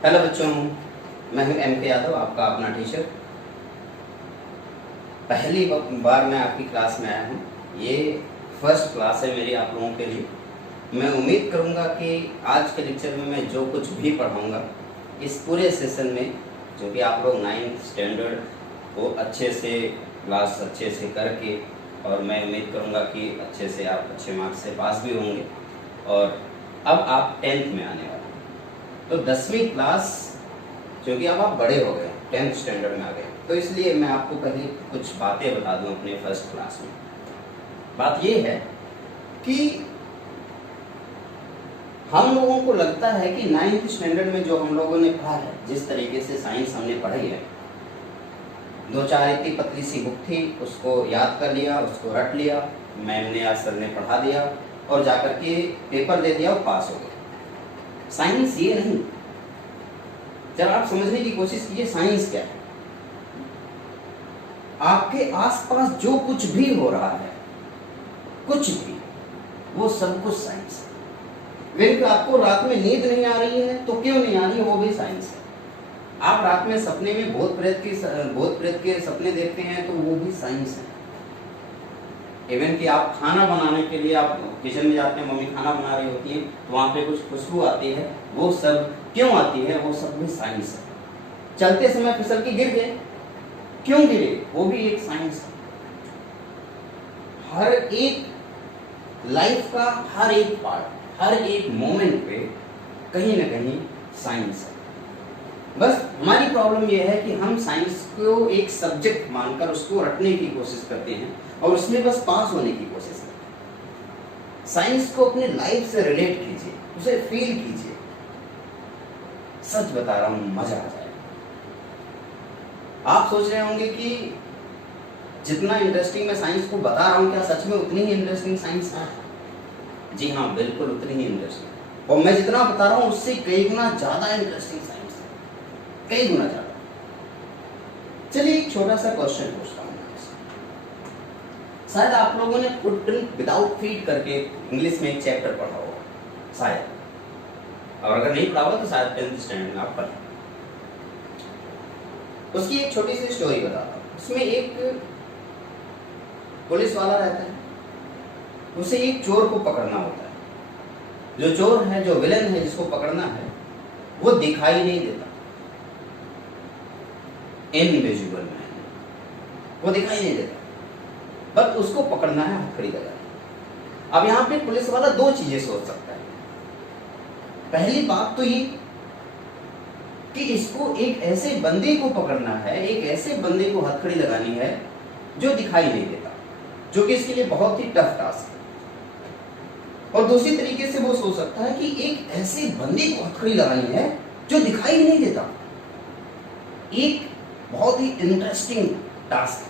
Hello बच्चों, मैं हूं एम के यादव, आपका अपना टीचर। पहली बार मैं आपकी क्लास में आया हूं। ये फर्स्ट क्लास है मेरी आप लोगों के लिए। मैं उम्मीद करूंगा कि आज के लेक्चर में मैं जो कुछ भी पढ़ाऊंगा इस पूरे सेशन में, जो कि आप लोग 9th स्टैंडर्ड को अच्छे से क्लास अच्छे से करके, और मैं उम्मीद करूंगा कि अच्छे से आप अच्छे मार्क्स से पास भी होंगे। और अब आप 10th में आने वाले हैं, तो 10वीं क्लास, क्योंकि अब आप बड़े हो गए, 10th स्टैंडर्ड में आ गए, तो इसलिए मैं आपको पहले कुछ बातें बता दूं अपने फर्स्ट क्लास में। बात ये है कि हम लोगों को लगता है कि 9th स्टैंडर्ड में जो हम लोगों ने पढ़ा है, जिस तरीके से साइंस हमने पढ़ी है, 2-4 इतनी पतली सी बुक थी, उसको याद कर लिया, उसको रट लिया, मैम ने या सर ने पढ़ा दिया और जाकर के पेपर दे दिया और पास हो गए। साइंस ये नहीं। जरा आप समझने की कोशिश कीजिए, साइंस क्या है। आपके आसपास जो कुछ भी हो रहा है, कुछ भी, वो सब कुछ साइंस है। लेकिन आपको रात में नींद नहीं आ रही है तो क्यों नहीं आ रही है, वो भी साइंस है। आप रात में सपने में भूत प्रेत के सपने देखते हैं तो वो भी साइंस है। इवन कि आप खाना बनाने के लिए आप किचन में जाते हैं, मम्मी खाना बना रही होती है, तो वहाँ पे कुछ खुशबू आती है, वो सब क्यों आती है, वो सब भी साइंस है। चलते समय फिसल के गिर गए, क्यों गिरे, वो भी एक साइंस है। हर एक लाइफ का हर एक पार्ट, हर एक मोमेंट पे कहीं ना कहीं साइंस है। बस हमारी प्रॉब्लम यह है कि हम साइंस को एक सब्जेक्ट मानकर उसको रटने की कोशिश करते हैं और उसमें बस पास होने की कोशिश करते हैं। साइंस को अपने लाइफ से रिलेट कीजिए, उसे फील कीजिए। सच बता रहा हूं, मजा आ जाएगा। आप सोच रहे होंगे कि जितना इंटरेस्टिंग मैं साइंस को बता रहा हूं, क्या सच में उतनी ही इंटरेस्टिंग साइंस है? जी हाँ, बिल्कुल उतनी ही इंटरेस्टिंग। और मैं जितना बता रहा हूं उससे कई गुना ज्यादा इंटरेस्टिंग साइंस है, कई गुना ज्यादा। चलिए एक छोटा सा क्वेश्चन पूछता हूं। शायद आप लोगों ने फुटप्रिंट विदाउट फीट करके इंग्लिश में एक चैप्टर पढ़ा होगा, शायद, और अगर नहीं पढ़ा होगा तो शायद 10th स्टैंडर्ड में आप पढ़े। उसकी एक छोटी सी स्टोरी बताता हूँ। उसमें एक पुलिस वाला रहता है, उसे एक चोर को पकड़ना होता है। जो चोर है, जो विलन है जिसको पकड़ना है, वो दिखाई नहीं देता, इनविजिबल मैन, वो दिखाई नहीं देता, बट उसको पकड़ना है हथकड़ी लगा। अब यहाँ पे पुलिस वाला दो चीजें सोच सकता है। पहली बात तो ये कि इसको एक ऐसे बंदे को पकड़ना है, एक ऐसे बंदे को हथकड़ी लगानी है जो दिखाई नहीं देता, जो कि इसके लिए बहुत ही टफ टास्क है। और दूसरी तरीके से वो सोच सकता है कि एक ऐसे बंदे को हथकड़ी लगानी है जो दिखाई नहीं देता, एक बहुत ही इंटरेस्टिंग टास्क है।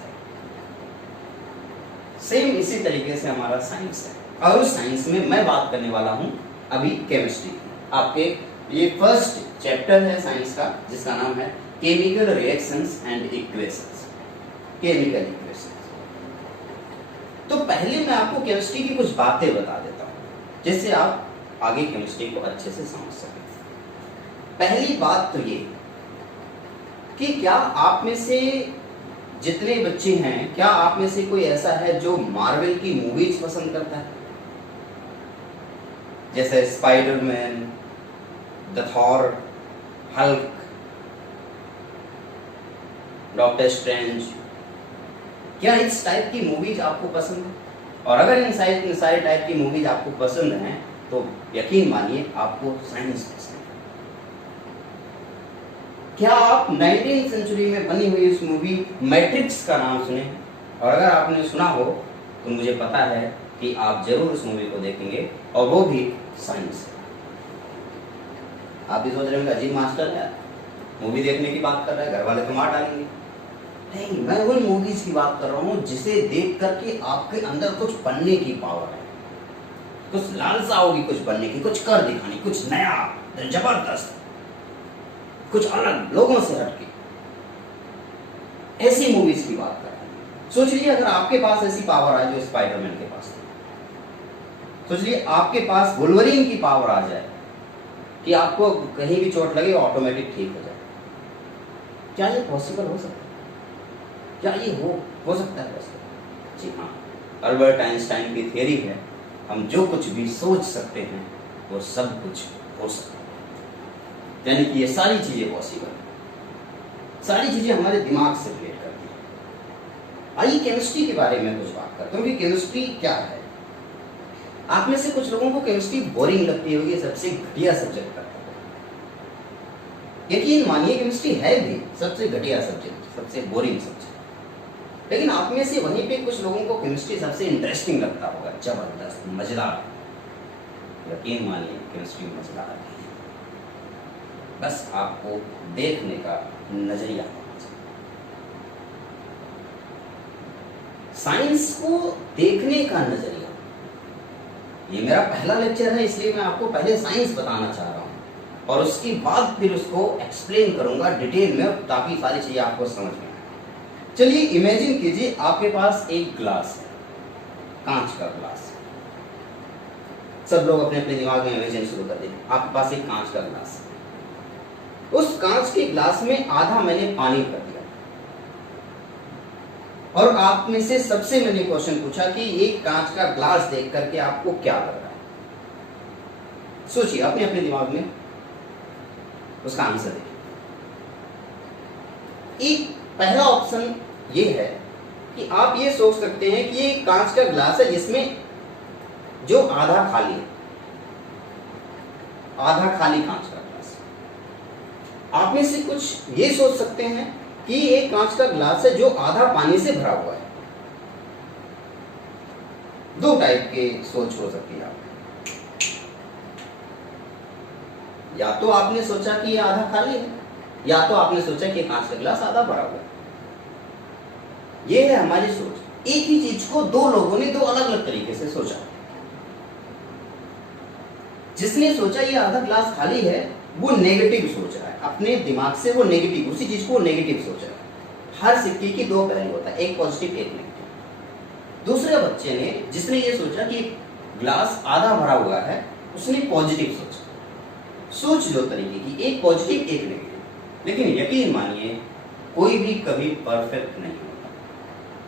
सेम इसी तरीके से हमारा साइंस है, और उस साइंस में मैं बात करने वाला हूं अभी केमिस्ट्री की। आपके ये फर्स्ट चैप्टर है साइंस का, जिसका नाम है chemical reactions and equations, chemical equations. तो पहले मैं आपको केमिस्ट्री की कुछ बातें बता देता हूं, जिससे आप आगे केमिस्ट्री को अच्छे से समझ सकें। पहली बात तो ये कि क्या आप में से जितने बच्चे हैं, क्या आप में से कोई ऐसा है जो मार्वल की मूवीज पसंद करता है? जैसे Spiderman, the Thor, Hulk, doctor strange, क्या इस टाइप की मूवीज आपको पसंद है? और अगर इन सारे टाइप की मूवीज आपको पसंद हैं तो यकीन मानिए आपको साइंस पसंद है। क्या आप 19वीं सेंचुरी में बनी हुई इस मूवी मैट्रिक्स का नाम सुने? और अगर आपने सुना हो तो मुझे पता है कि आप जरूर इस मूवी को देखेंगे, और वो भी साइंस है। आप भी सोच रहे होंगे अजीब मास्टर है, मूवी देखने की बात कर रहा है, घर वाले तो मार डालेंगे। नहीं, मैं उन मूवीज की बात कर रहा हूँ जिसे देख करके आपके अंदर कुछ बनने की पावर है, कुछ लालसा होगी कुछ बनने की, कुछ कर दिखाने, कुछ नया, जबरदस्त, कुछ अलग, लोगों से हटके, ऐसी मूवीज की बात कर रहे हैं। सोच लीजिए अगर आपके पास ऐसी पावर आए जो स्पाइडरमैन के पास, सोच लीजिए आपके पास वुल्वरीन की पावर आ जाए, कि आपको कहीं भी चोट लगे ऑटोमेटिक ठीक हो जाए। क्या ये पॉसिबल हो सकता है? क्या ये हो सकता है वैसे? जी हाँ, अल्बर्ट आइंस्टाइन की थियरी है, हम जो कुछ भी सोच सकते हैं वो सब कुछ हो सकता है। यानी कि ये सारी चीजें पॉसिबल है, सारी चीजें हमारे दिमाग से रिलेट करती हैं। आइए केमिस्ट्री के बारे में कुछ बात करते हैं कि केमिस्ट्री क्या है। आप में से कुछ लोगों को केमिस्ट्री बोरिंग लगती होगी, सबसे घटिया सब्जेक्ट लगता है। यकीन मानिए केमिस्ट्री है भी सबसे घटिया सब्जेक्ट, सबसे बोरिंग सब्जेक्ट। लेकिन आप में से वहीं पे कुछ लोगों को केमिस्ट्री सबसे इंटरेस्टिंग लगता होगा, जबरदस्त, मजेदार। यकीन मानिए केमिस्ट्री मजेदार है, बस आपको देखने का नजरिया होना चाहिए। साइंस को देखने का नजरिया, ये मेरा पहला लेक्चर है, इसलिए मैं आपको पहले साइंस बताना चाह रहा हूँ और उसके बाद फिर उसको एक्सप्लेन करूंगा डिटेल में, ताकि सारी चीजें आपको समझ में आए। चलिए इमेजिन कीजिए आपके पास एक ग्लास है, कांच का ग्लास। सब लोग अपने अपने दिमाग में इमेजिन शुरू कर दें। आपके पास एक कांच का ग्लास है, उस कांच के ग्लास में आधा मैंने पानी भर दिया और आप में से सबसे मैंने क्वेश्चन पूछा कि एक कांच का ग्लास देख करके आपको क्या लग रहा है? सोचिए अपने अपने दिमाग में उसका आंसर देखिए। एक पहला ऑप्शन ये है कि आप ये सोच सकते हैं कि ये कांच का ग्लास है जिसमें जो आधा खाली है, आधा खाली कांच का ग्लास। आप में से कुछ ये सोच सकते हैं कि ये कांच का ग्लास है जो आधा पानी से भरा हुआ है। दो टाइप के सोच हो सकती है आपकी। या तो आपने सोचा कि ये आधा खाली है, या तो आपने सोचा कि कांच का ग्लास आधा भरा हुआ है। ये है हमारी सोच। एक ही चीज को दो लोगों ने दो अलग अलग तरीके से सोचा। जिसने सोचा ये आधा ग्लास खाली है वो नेगेटिव सोच रहा है, अपने दिमाग से वो नेगेटिव, उसी चीज को नेगेटिव सोच रहा है। हर सिक्के की दो पहलू होता है, एक पॉजिटिव एक नेगेटिव। दूसरे बच्चे ने, जिसने ये सोचा कि ग्लास आधा भरा हुआ है, उसने पॉजिटिव सोचा। सोच दो तरीके की, एक पॉजिटिव एक नेगेटिव। लेकिन यकीन मानिए कोई भी कभी परफेक्ट नहीं होता।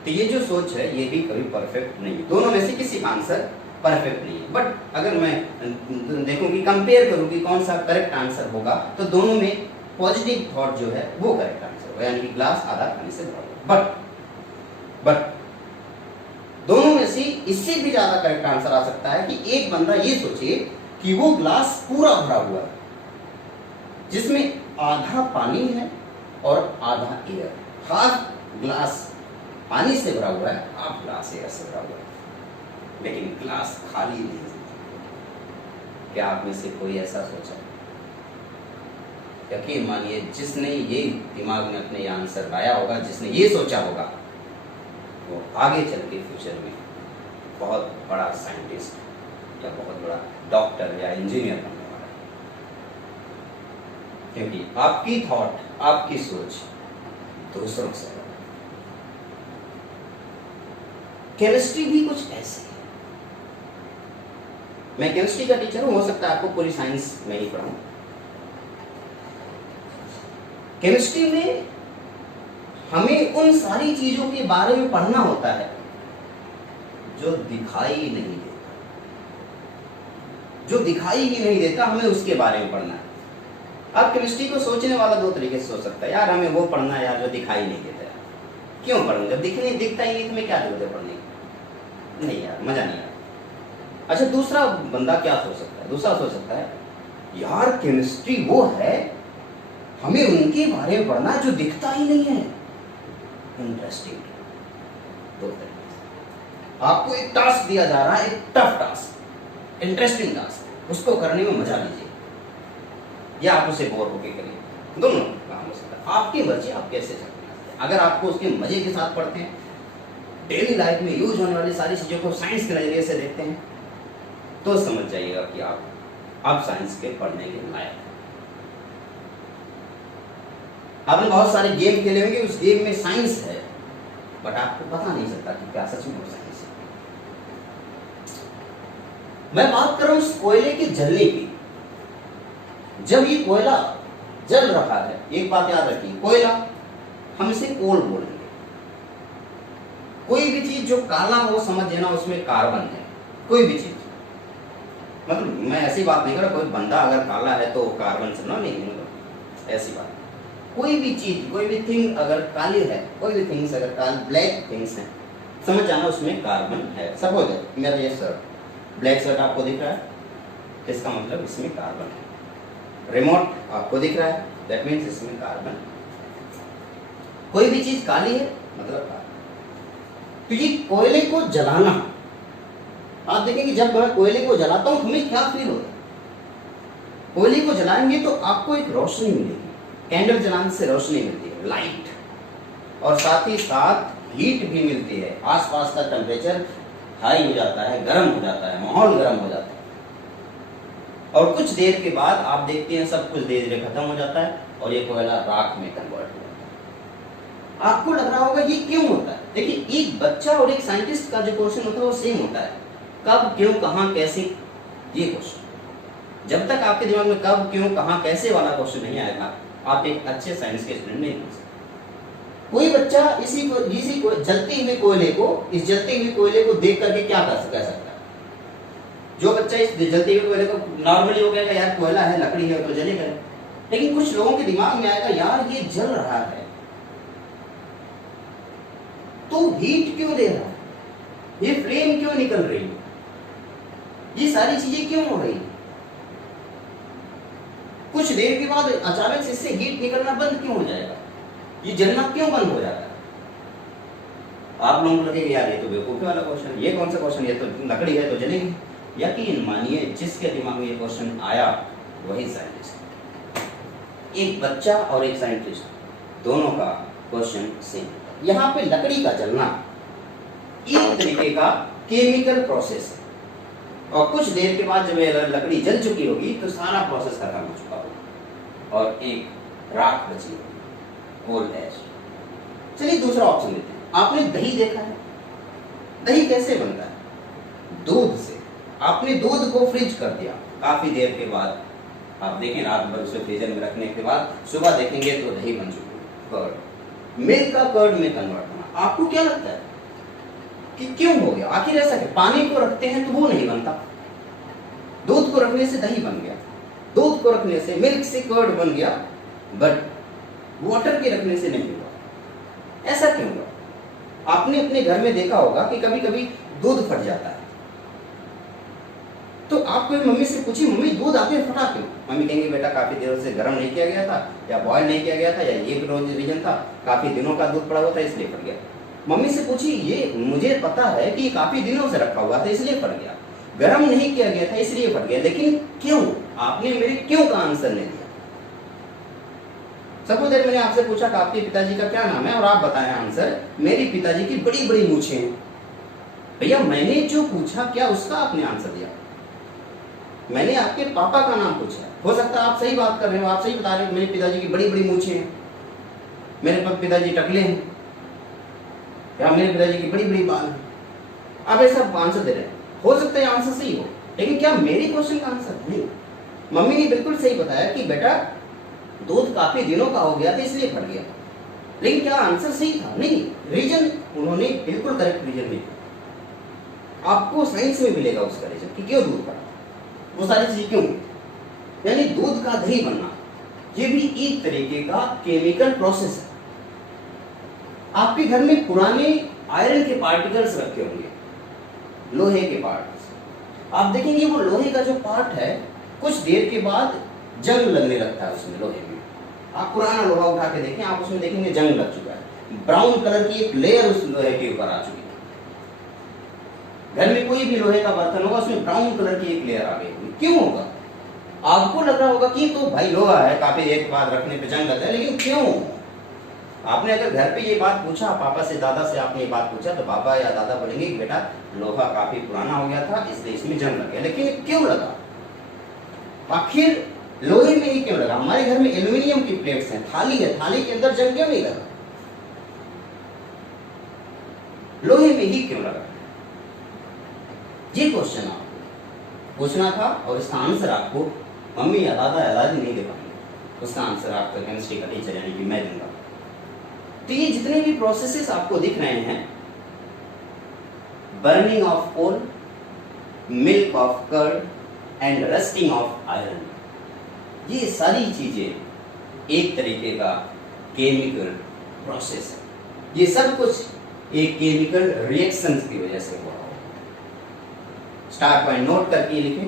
तो ये जो सोच है ये भी कभी परफेक्ट नहीं है। दोनों में से किसी का आंसर परफेक्ट नहीं है। बट अगर मैं देखूं कि कंपेयर करूं कि कौन सा करेक्ट आंसर होगा, तो दोनों में पॉजिटिव थॉट जो है वो करेक्ट आंसर होगा, यानी कि ग्लास आधा पानी से भरा हुआ। बट दोनों में से इससे भी ज्यादा करेक्ट आंसर आ सकता है कि एक बंदा ये सोचे कि वो ग्लास पूरा भरा हुआ है, जिसमें आधा पानी है और आधा एयर। हाफ ग्लास पानी से भरा हुआ है, हाफ ग्लास एयर से भरा हुआ है, लेकिन ग्लास खाली नहीं है। क्या आप में से कोई ऐसा सोचा? यकीन मानिए जिसने ये दिमाग में अपने आंसर लाया होगा, जिसने ये सोचा होगा, वो आगे चल के फ्यूचर में बहुत बड़ा साइंटिस्ट या बहुत बड़ा डॉक्टर या इंजीनियर बनने वाला है। क्योंकि आपकी थॉट, आपकी सोच दूसरों से। केमिस्ट्री भी कुछ ऐसी है। मैं केमिस्ट्री का टीचर हूं, हो सकता है आपको पूरी साइंस में ही पढ़ाऊं। केमिस्ट्री में हमें उन सारी चीजों के बारे में पढ़ना होता है जो दिखाई नहीं देता। जो दिखाई ही नहीं देता, हमें उसके बारे में पढ़ना है। अब केमिस्ट्री को सोचने वाला दो तरीके से सोच सकता है, यार हमें वो पढ़ना है यार जो दिखाई नहीं देता। क्यों पढ़ूं, जब दिखता ही नहीं तो मैं क्या जरूरत है पढ़ने की? नहीं यार, मजा नहीं आता। अच्छा, दूसरा बंदा क्या सोच सकता है? दूसरा सोच सकता है, यार केमिस्ट्री वो है, हमें उनके बारे में पढ़ना है जो दिखता ही नहीं है। इंटरेस्टिंग। दो तरीके से आपको एक टास्क दिया जा रहा है, एक टफ टास्क, इंटरेस्टिंग टास्क, उसको करने में मजा लीजिए या आप उसे बोर होकर करिए। दोनों काम हो सकता है। आपकी मर्जी, आप कैसे चाहते हैं। अगर आपको उसके मजे के साथ पढ़ते हैं, डेली लाइफ में यूज होने वाली सारी चीजों को साइंस के नजरिए से देखते हैं, तो समझ जाइएगा कि आप साइंस के पढ़ने के लायक हैं। आपने बहुत सारे गेम खेले होंगे, उस गेम में साइंस है, बट आपको पता नहीं चलता कि क्या सच में वो साइंस है। मैं बात कर रहा हूं उस कोयले के जलने की। जब ये कोयला जल रहा है, एक बात याद रखिए, कोयला हम इसे कोल बोलेंगे। कोई भी चीज जो काला हो समझ लेना उसमें कार्बन है। कोई भी चीज, मतलब मैं ऐसी बात नहीं कर रहा कोई बंदा अगर काला है तो कार्बन से ना, नहीं, मतलब ऐसी बात। कोई भी चीज, कोई भी थिंग अगर काली है, कोई भी थिंग्स अगर काली ब्लैक थिंग्स है, समझ जाना उसमें कार्बन है। सपोज मेरा ये शर्ट, ब्लैक शर्ट आपको दिख रहा है, इसका मतलब इसमें कार्बन है। रिमोट आपको दिख रहा है, दैट मीन्स इसमें कार्बन। कोई भी चीज काली है मतलब कार्बन। तो ये कोयले को जलाना, आप देखेंगे जब मैं कोयले को जलाता हूं हमें क्या फील होता है। कोयले को जलाएंगे तो आपको एक रोशनी मिलेगी, कैंडल जलाने से रोशनी मिलती है, लाइट, और साथ ही साथ हीट भी मिलती है। आसपास का टेम्परेचर हाई हो जाता है, गर्म हो जाता है, माहौल गर्म हो जाता है। और कुछ देर के बाद आप देखते हैं सब कुछ धीरे धीरे खत्म हो जाता है और ये कोयला राख में कन्वर्ट हो जाता है। आपको लग रहा होगा ये क्यों होता है। देखिए, एक बच्चा और एक साइंटिस्ट का जो क्वेश्चन होता है वो सेम होता है, कब, क्यों, कहां, कैसे, ये क्वेश्चन। जब तक आपके दिमाग में कब, क्यों, कहां, कैसे वाला क्वेश्चन नहीं आएगा, आप एक अच्छे साइंस के स्टूडेंट नहीं बन सकते। कोई बच्चा इसी को जलते हुए कोयले को, इस जलते हुए कोयले को देख करके क्या कह सकता है। जो बच्चा इस जलते हुए कोयले को नॉर्मली हो गया यार कोयला है, लकड़ी है तो जलेगा, लेकिन कुछ लोगों के दिमाग में आएगा यार ये जल रहा है तो हीट क्यों दे रहा है, ये फ्लेम क्यों निकल रही है, ये सारी चीजें क्यों हो रही है। कुछ देर के बाद अचानक से इससे हीट निकलना बंद क्यों हो जाएगा, ये जलना क्यों बंद हो जाता है। आप लोगों को लगेगा यार ये तो बेवकूफी वाला क्वेश्चन, ये कौन सा क्वेश्चन, ये तो लकड़ी है तो जलेगी। यकीन मानिए जिसके दिमाग में ये क्वेश्चन आया वही साइंटिस्ट। एक बच्चा और एक साइंटिस्ट दोनों का क्वेश्चन सेम। यहाँ पे लकड़ी का जलना एक तरीके का केमिकल प्रोसेस है और कुछ देर के बाद जब लकड़ी जल चुकी होगी तो सारा प्रोसेस खत्म हो चुका होगा और एक राख बची होगी, ओल्ड एश। चलिए दूसरा ऑप्शन लेते हैं। आपने दही देखा है, दही कैसे बनता है, दूध से। आपने दूध को फ्रिज कर दिया, काफी देर के बाद आप देखें रात भर उसे फ्रीजर में रखने के बाद सुबह देखेंगे तो दही बन चुकी है, कर्ड। मिल्क का कर्ड में कन्वर्ट होना। आपको क्या लगता है कि क्यों हो गया, आखिर ऐसा क्या। पानी को रखते हैं तो वो नहीं बनता, दूध को रखने से दही बन गया, दूध को रखने से मिल्क से कर्ड बन गया, बट वाटर के रखने से नहीं हुआ। ऐसा क्यों हुआ। आपने अपने घर में देखा होगा कि कभी कभी दूध फट जाता है, तो आप कोई मम्मी से पूछिए मम्मी दूध आखिर फटा क्यों, मम्मी कहेंगे बेटा काफी देर से गर्म नहीं किया गया था, या बॉयल नहीं किया गया था, या ये रीजन था, काफी दिनों का दूध पड़ा हुआ था इसलिए फट गया। मम्मी से पूछिए ये मुझे पता है कि काफी दिनों से रखा हुआ था इसलिए फट गया, गर्म नहीं किया गया था इसलिए फट गया, लेकिन क्यों, आपने मेरे क्यों का आंसर नहीं दिया। सपोज दैट मैंने आपसे पूछा कि आपके पिताजी का क्या नाम है और आप बताएं आंसर, मेरे पिताजी की बड़ी बड़ी मूछें हैं। भैया मैंने जो पूछा क्या उसका आपने आंसर दिया। मैंने आपके पापा का नाम पूछा, हो सकता है आप सही बात कर रहे हो, आप सही बता रहे हो मेरे पिताजी की बड़ी बड़ी मूछें हैं, मेरे पिताजी टकले हैं, या मेरे पिताजी की बड़ी बड़ी बाल हैं। आप ऐसा आंसर दे रहे हैं, हो सकता है आंसर सही हो, लेकिन क्या मेरे क्वेश्चन का आंसर नहीं। मम्मी ने बिल्कुल सही बताया कि बेटा दूध काफी दिनों का हो गया था इसलिए फट गया, लेकिन क्या आंसर सही था, नहीं। रीजन उन्होंने बिल्कुल करेक्ट रीजन नहीं, आपको साइंस में मिलेगा उसका रीजन कि क्यों दूध फटा, वो सारी चीजें क्यों। यानी दूध का दही बनना ये भी एक तरीके का केमिकल प्रोसेस है। आपके घर में पुराने आयरन के पार्टिकल्स रखे होंगे, लोहे के पार्ट्स, आप देखेंगे वो लोहे का जो पार्ट है कुछ देर के बाद जंग लगने लगता है उसमें, लोहे में। आप पुराना लोहा उठा के देखें, आप उसमें देखेंगे जंग लग चुका है, ब्राउन कलर की एक लेयर उस लोहे के ऊपर आ चुकी है। घर में कोई भी लोहे का बर्तन होगा उसमें ब्राउन कलर की एक लेयर आ गई, क्यों होगा। आपको लग रहा होगा कि तो भाई लोहा है काफी देर के बाद रखने पे जंग लगता है, लेकिन क्यों। आपने अगर घर पे ये बात पूछा, पापा से दादा से आपने ये बात पूछा, तो पापा या दादा बोलेंगे बेटा लोहा काफी पुराना हो गया था इसलिए इसमें जंग लग गया, लेकिन क्यों लगा, आखिर लोहे में ही क्यों लगा। हमारे घर में एल्यूमिनियम की प्लेट्स हैं, थाली है, थाली के अंदर जंग क्यों नहीं लगा, लोहे में ही क्यों लगा। ये क्वेश्चन आपको पूछना था और इसका आंसर आपको मम्मी या दादा या दादी नहीं दे पाएंगे, उसका आंसर आपका केमिस्ट्री का टीचर यानी कि मैं दूंगा। तो ये जितने भी प्रोसेसेस आपको दिख रहे हैं, burning of coal, milk of curd and rusting of iron, ये सारी चीजें एक तरीके का केमिकल प्रोसेस है। ये सब कुछ एक केमिकल रिएक्शंस की वजह से हुआ। स्टार्ट पॉइंट नोट करके लिखें,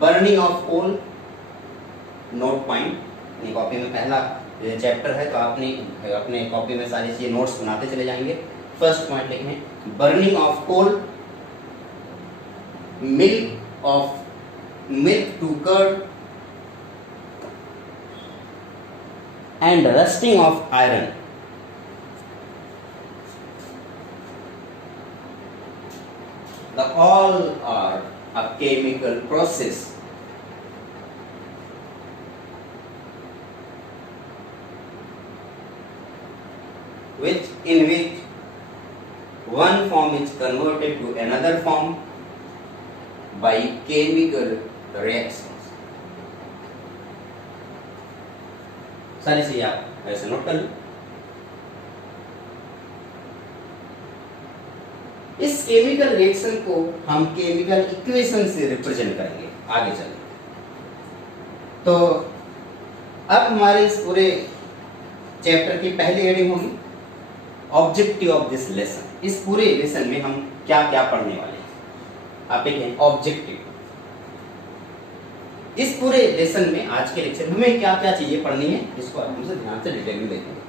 burning of coal, note point. Copy में पहला चैप्टर है तो आपने अपने कॉपी में सारी चीजें नोट्स बनाते चले जाएंगे। फर्स्ट पॉइंट लिखें, burning of coal, milk to curd and rusting of iron. All are a chemical process in which one form is converted to another form by chemical reactions. सारी चीजें आप ऐसे नोट कर लो। इस केमिकल रिएक्शन को हम chemical equation से represent करेंगे आगे चलेंगे। तो अब हमारे इस पूरे चैप्टर की पहली हेडिंग होगी ऑब्जेक्टिव ऑफ दिस लेसन। इस पूरे लेसन में हम क्या क्या पढ़ने वाले हैं, आप देखें ऑब्जेक्टिव। इस पूरे लेसन में आज के लेक्चर में हमें क्या क्या चीजें पढ़नी है, इसको आप हमसे ध्यान से डिटेल में देखेंगे।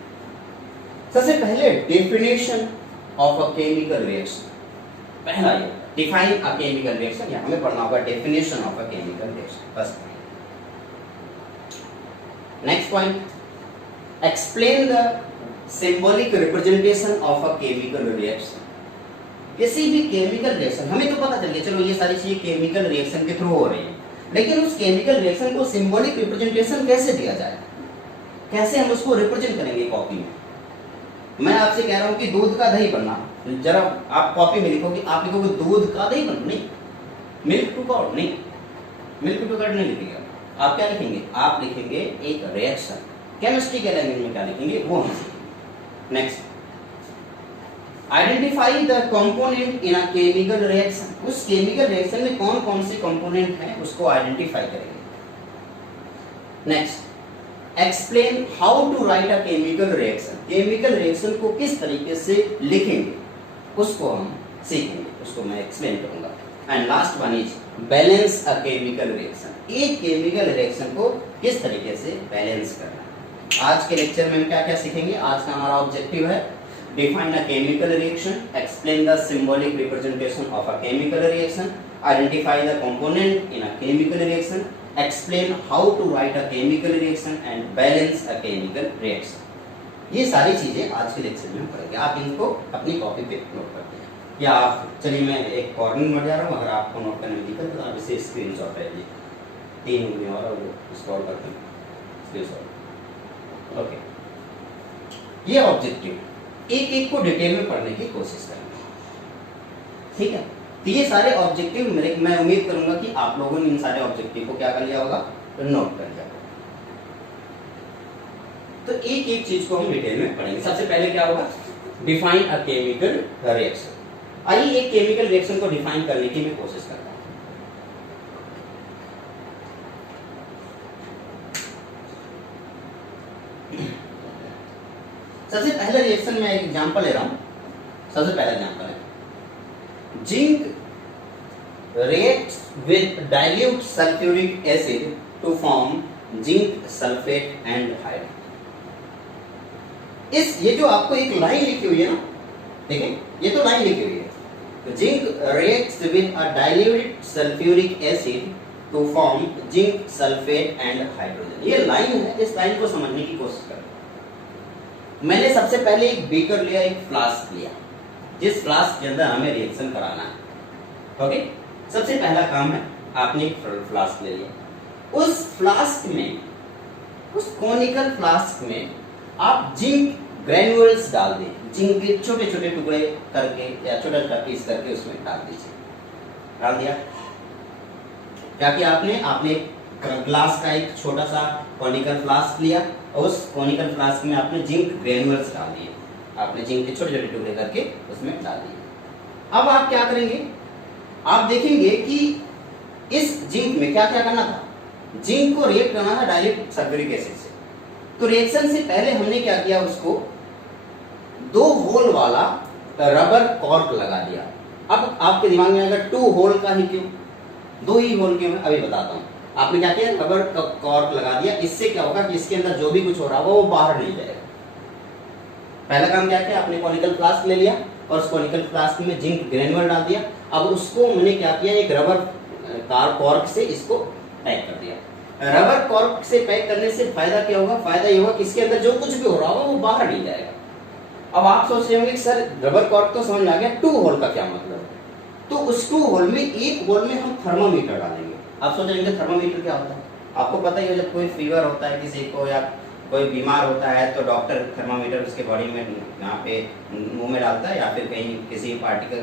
सबसे पहले definition of a chemical reaction. पहला ये डिफाइन अ केमिकल रिएक्शन, या हमें पढ़ना होगा definition of a chemical reaction. First point. Next point, explain the symbolic representation of a chemical reaction. किसी भी केमिकल रिएक्शन, हमें तो पता चल गया चलो ये सारी चीजें केमिकल रिएक्शन के थ्रू हो रही है, लेकिन उस केमिकल रिएक्शन को सिंबॉलिक रिप्रेजेंटेशन कैसे दिया जाए, कैसे हम उसको रिप्रेजेंट करेंगे कॉपी में। मैं आपसे कह रहा हूं कि दूध का दही बनना, जरा आप कॉपी में लिखोगे, आप लिखोगे दूध का दही बनना, नहीं मिल्क टू कर्ड, नहीं मिल्क टू कर्ड नहीं लिखेंगे। आप क्या लिखेंगे, आप लिखेंगे एक रिएक्शन। केमिस्ट्री के लैंग्वेज में क्या लिखेंगे वो हम सीखेंगे। Next, identify the component in a chemical reaction. उस केमिकल रिएक्शन में कौन कौन से कंपोनेंट हैं उसको आइडेंटिफाई करेंगे। Next, explain how to write a chemical reaction. Chemical reaction को किस तरीके से लिखेंगे उसको हम सीखेंगे, उसको मैं एक्सप्लेन करूंगा। And last one is balance a chemical reaction. एक केमिकल रिएक्शन को किस तरीके से बैलेंस करना है। आज के लेक्चर में हम क्या क्या सीखेंगे, आज का हमारा ऑब्जेक्टिव है define a chemical reaction, explain the symbolic representation of a chemical reaction, identify the component in a chemical reaction, explain how to write a chemical reaction and balance a chemical reaction. ये सारी चीजें आज के lecture में पढ़ेंगे। आप इनको अपनी कॉपी पे नोट करते हैं, या आप चलिए मैं एक कॉर्नर में जा रहा हूँ, अगर आपको नोट करने में दिक्कत तो आप इसे स्क्रीनशॉट ले लीजिए, 3 उंगलियों वाला वो स्क्रॉल करते हैं स्क्रीनशॉट। ओके, ये ऑब्जेक्टिव एक एक को डिटेल में पढ़ने की कोशिश करेंगे, ठीक है। तो ये सारे ऑब्जेक्टिव मैं उम्मीद करूंगा कि आप लोगों ने इन सारे ऑब्जेक्टिव को क्या कर लिया होगा, नोट कर लिया होगा। तो एक एक चीज को हम डिटेल में पढ़ेंगे। सबसे पहले क्या होगा, डिफाइन अ केमिकल रिएक्शन। आइए एक केमिकल रिएक्शन को डिफाइन करने की मैं कोशिश करता हूं। सबसे पहले रिएक्शन में एक एग्जांपल ले रहा हूं। सबसे पहला एग्जांपल है zinc reacts with dilute sulphuric acid to form zinc sulphate and hydrogen. ये जो आपको एक लाइन लिखी हुई है ना, देखें ये तो लाइन लिखी हुई है, zinc reacts with a diluted sulphuric acid to form zinc sulphate and hydrogen. ये लाइन है, इस लाइन को समझने की कोशिश करें। मैंने सबसे पहले एक बीकर लिया, एक फ्लास्क लिया, जिस फ्लास्क के अंदर हमें रिएक्शन कराना है। ओके, सबसे पहला काम है आपने एक फ्लास्क ले लिया, उस फ्लास्क में, उस कोनिकल फ्लास्क में आप जिंक ग्रेन्यूल्स डाल दें, जिंक के छोटे छोटे टुकड़े करके या छोटा छोटा पीस करके उसमें डाल दीजिए। डाल दिया, क्या किया आपने ग्लास का एक छोटा सा कॉनिकल फ्लास्क लिया और उस कॉनिकल फ्लास्क में आपने जिंक ग्रेन्यूल्स डाल दिए, आपने जिंक के छोटे छोटे टुकड़े करके उसमें डाल दिए। अब आप क्या करेंगे, आप देखेंगे कि इस जिंक में क्या क्या करना था, जिंक को रिएक्ट करना था डाइल्यूट सल्फ्यूरिक एसिड से। तो रिएक्शन से पहले हमने क्या किया, उसको 2 होल वाला रबर कॉर्क लगा दिया। अब आपके दिमाग में आएगा 2 होल का ही क्यों, 2 ही होल क्यों, मैं अभी बताता हूँ। आपने क्या किया, रबर कॉर्क लगा दिया। इससे क्या होगा कि इसके अंदर जो भी कुछ हो रहा होगा वो बाहर नहीं जाएगा। पहला काम क्या किया, आपने कॉनिकल फ्लास्क ले लिया और उस कॉनिकल फ्लास्क में जिंक ग्रेन्यूल डाल दिया। अब उसको मैंने क्या किया, एक रबर कॉर्क से इसको पैक कर दिया। रबर कॉर्क से पैक करने से फायदा क्या होगा, फायदा ये होगा कि इसके अंदर जो कुछ भी हो रहा होगा वो बाहर नहीं जाएगा। अब आप सोच रहे होंगे कि सर रबर कॉर्क तो समझ में आ गया, 2 होल का क्या मतलब है। तो उस 2 होल में एक होल में हम थर्मामीटर डालेंगे। आप सोच रहे हैं थर्मामीटर क्या होता है, आपको पता ही है, जब कोई फीवर होता है किसी को या कोई बीमार होता है तो डॉक्टर थर्मामीटर उसके बॉडी में यहाँ पे मुंह में डालता है या फिर कहीं किसी पार्टिकल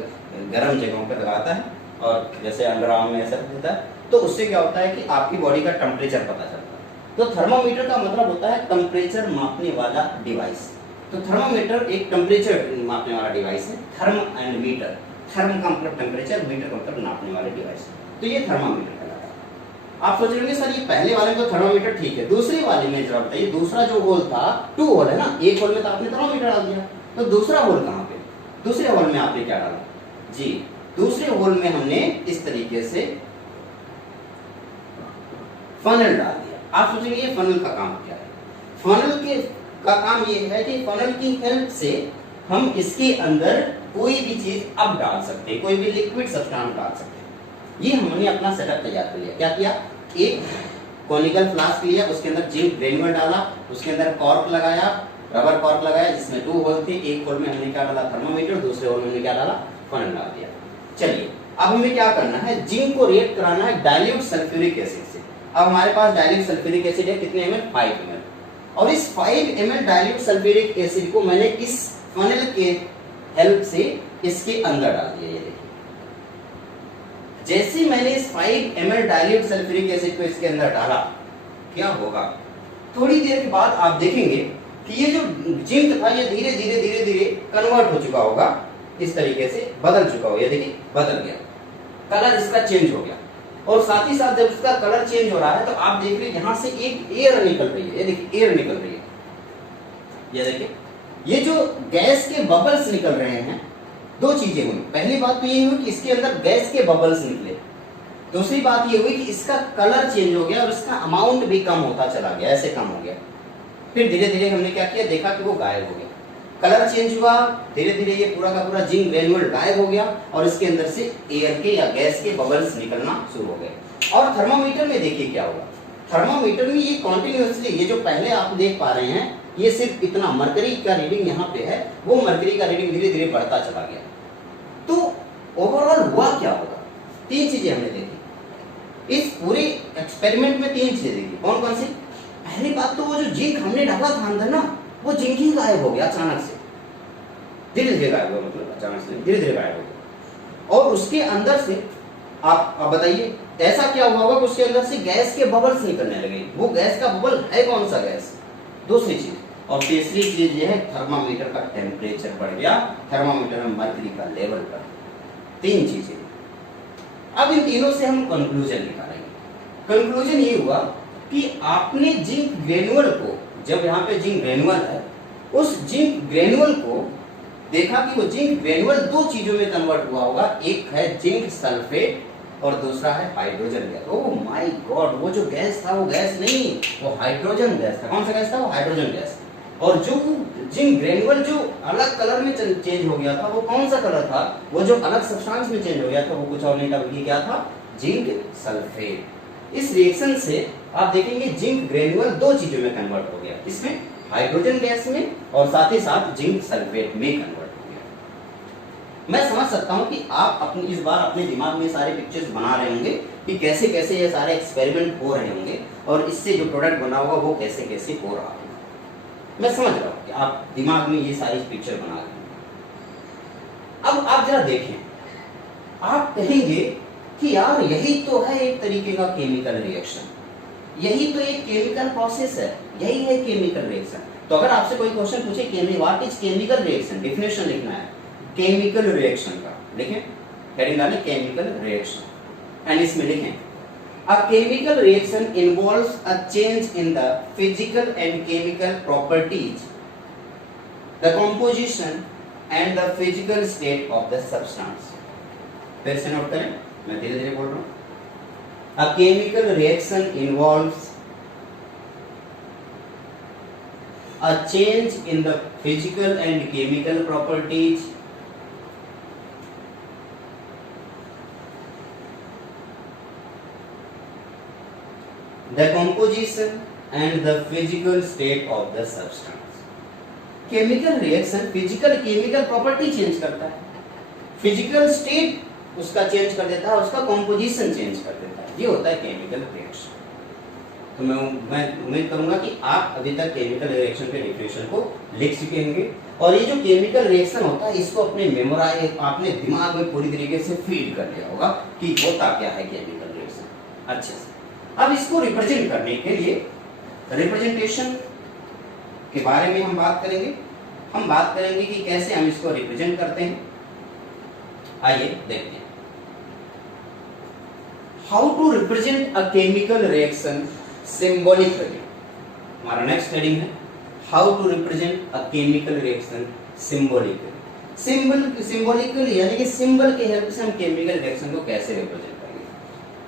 गर्म जगहों पर लगाता है और जैसे अंडर आर्म में ऐसा देता है। तो उससे क्या होता है कि आपकी बॉडी का टेम्परेचर पता चलता है। तो थर्मामीटर का मतलब होता है टेम्परेचर मापने वाला डिवाइस। तो थर्मामीटर एक टेम्परेचर मापने वाला डिवाइस है। थर्म एंड मीटर, थर्म का मतलब टेम्परेचर, मीटर का मतलब नापने वाले डिवाइस। तो ये थर्मामीटर कहलाता है। आप सोच रहे होंगे सर ये पहले वाले में तो थर्मामीटर ठीक है, दूसरे वाले में जरा बताइए, दूसरा जो होल था 2 होल है ना, एक होल में तो आपने थर्मामीटर डाल दिया, तो दूसरा होल कहाँ पे, दूसरे होल में आपने क्या डाला जी, दूसरे होल में हमने इस तरीके से फनल डाल दिया। आप सोचेंगे ये फनल का काम क्या है, फनल का काम ये है कि फनल की हेल्प से हम इसके अंदर कोई भी चीज अब डाल सकते हैं, कोई भी लिक्विड सब्सटेंस डाल सकते हैं। ये हमने अपना सेटअप तैयार कर लिया। क्या किया, एक कॉनिकल फ्लास्क लिया, उसके अंदर जिंक ग्रेन्यूल डाला, उसके अंदर कॉर्क लगाया, रबर कॉर्क लगाया जिसमें 2 होल थे, एक होल में हमने क्या डाला थर्मामीटर, दूसरे होल में हमने क्या डाला फनल डाल दिया। चलिए अब हमें क्या करना है, जिंक को रिएक्ट कराना है डाइल्यूट सल्फ्यूरिक एसिड से। अब हमारे पास डाइल्यूट सल्फ्यूरिक एसिड है, कितने ml, 5 ml, और इस 5 ml डाइल्यूट सल्फ्यूरिक एसिड को मैंने इस फनल के हेल्प से इसके अंदर डाल दिया। ये देखिए, जैसे मैंने इस 5 ml डाइल्यूट सल्फ्यूरिक एसिड को इसके अंदर डाला, क्या होगा, थोड़ी देर के बाद आप देखेंगे कि ये जो जिंक था ये धीरे धीरे धीरे धीरे कन्वर्ट हो चुका होगा, इस तरीके से बदल चुका होगा। ये देखिए बदल गया, कलर इसका चेंज हो गया, और साथ ही साथ जब इसका कलर चेंज हो रहा है तो आप देख रहे हैं यहाँ से एक एयर निकल रही है। ये देखिए एयर निकल रही है, ये देखिए ये जो गैस के बबल्स निकल रहे हैं, 2 चीजें हुई। पहली बात तो ये हुई कि इसके अंदर गैस के बबल्स निकले, दूसरी बात ये हुई कि इसका कलर चेंज हो गया और इसका अमाउंट भी कम होता चला गया, ऐसे कम हो गया। फिर धीरे धीरे हमने क्या किया, देखा कि वो गायब हो गया, कलर चेंज हुआ, धीरे धीरे ये पूरा का पूरा जिंक ग्रेन्यूल गायब हो गया और इसके अंदर से एयर के या गैस के बबल्स निकलना शुरू हो गए। और थर्मामीटर में देखिए क्या होगा, थर्मामीटर में ये कॉन्टिन्यूसली, ये जो पहले आप देख पा रहे हैं, ये सिर्फ इतना मरकरी का रीडिंग यहाँ पे है, वो मरकरी का रीडिंग धीरे धीरे बढ़ता चला गया। तो ओवरऑल हुआ क्या होगा, 3 चीजें हमने देखी इस पूरे एक्सपेरिमेंट में, 3 चीजें देखी। कौन कौन सी, पहली बात तो वो जो जिंक हमने डाला था अंदर ना, वो जिंक ही गायब हो गया अचानक से, धीरे धीरे गायब हुआ, मतलब अचानक से धीरे धीरे गायब हो गया। और उसके अंदर से आप बताइए ऐसा क्या हुआ होगा कि उसके अंदर से गैस के बबल्स निकलने लगे। वो गैस का बबल है कौन सा गैस, दूसरी चीज। और तीसरी चीज ये है थर्मामीटर का टेम्परेचर बढ़ गया, थर्मामीटर में मर्करी का लेवल बढ़ गया। 3 चीजें। अब इन तीनों से हम कंक्लूजन निकालेंगे। कंक्लूजन ये हुआ कि आपने जिंक ग्रेन्यूल को, जब यहाँ पे जिंक ग्रेन्यूल है, उस जिंक ग्रेन्यूल को देखा कि वो जिंक ग्रेन्यूल 2 चीजों में कन्वर्ट हुआ होगा, एक है जिंक सल्फेट और दूसरा है hydrogen gas. Oh my God, वो जो गैस था वो गैस नहीं, वो हाइड्रोजन गैस था। कौन सा गैस था, वो हाइड्रोजन गैस। और जो जिंक ग्रेन्यूल जो अलग कलर में चेंज हो गया था, वो कौन सा कलर था, वो जो अलग सब्सटेंस में चेंज हो गया था, वो कुछ और नहीं था बल्कि क्या था, जिंक सल्फेट। इस रिएक्शन से आप देखेंगे जिंक ग्रेन्यूल 2 चीजों में कन्वर्ट हो गया, इसमें हाइड्रोजन गैस में और साथ ही साथ जिंक सल्फेट में कन्वर्ट हो गया। मैं समझ सकता हूं कि आप अपनी इस बार अपने दिमाग में सारे पिक्चर्स बना रहे होंगे कि कैसे कैसे ये सारे एक्सपेरिमेंट हो रहे होंगे और इससे जो प्रोडक्ट बना होगा वो कैसे कैसे हो रहा होगा। मैं समझ रहा हूं कि आप दिमाग में ये सारी पिक्चर बना रहे हैं। अब आप जरा देखें, आप कहेंगे कि यार यही तो है एक तरीके का केमिकल रिएक्शन, यही तो एक केमिकल प्रोसेस है, यही है केमिकल रिएक्शन। तो अगर आपसे कोई क्वेश्चन पूछे what is chemical reaction, definition लिखना है केमिकल रिएक्शन का, लिखें हेडिंग डालें केमिकल रिएक्शन एंड इसमें लिखें अ chemical reaction involves a change in the physical and chemical properties, the composition and the physical state of the substance. फिर से note करें, मैं धीरे धीरे बोल रहा हूं। A chemical reaction involves a change in the physical and chemical properties, the composition and the physical state of the substance. Chemical reaction physical chemical property change करता है, physical state उसका चेंज कर देता है, उसका composition चेंज कर देता है, ये होता है केमिकल रिएक्शन। तो मैं उम्मीद करूंगा कि आप अभी तक केमिकल रिएक्शन के डेफिनेशन को लिख चुके होंगे और ये जो केमिकल रिएक्शन होता है इसको अपने मेमोराइज आपने दिमाग में पूरी तरीके से फीड कर लिया होगा कि होता क्या है केमिकल रिएक्शन अच्छे से। अब इसको रिप्रेजेंट करने के लिए रिप्रेजेंटेशन के बारे में हम बात करेंगे। हम बात करेंगे कि कैसे हम इसको रिप्रेजेंट करते हैं। आइए देखते हैं how to represent a chemical reaction symbolically. हमारा नेक्स्ट हेडिंग है how to represent a chemical reaction symbolically. Symbolically यानी कि सिंबल की हेल्प से हम केमिकल रिएक्शन को कैसे रिप्रेजेंट करेंगे।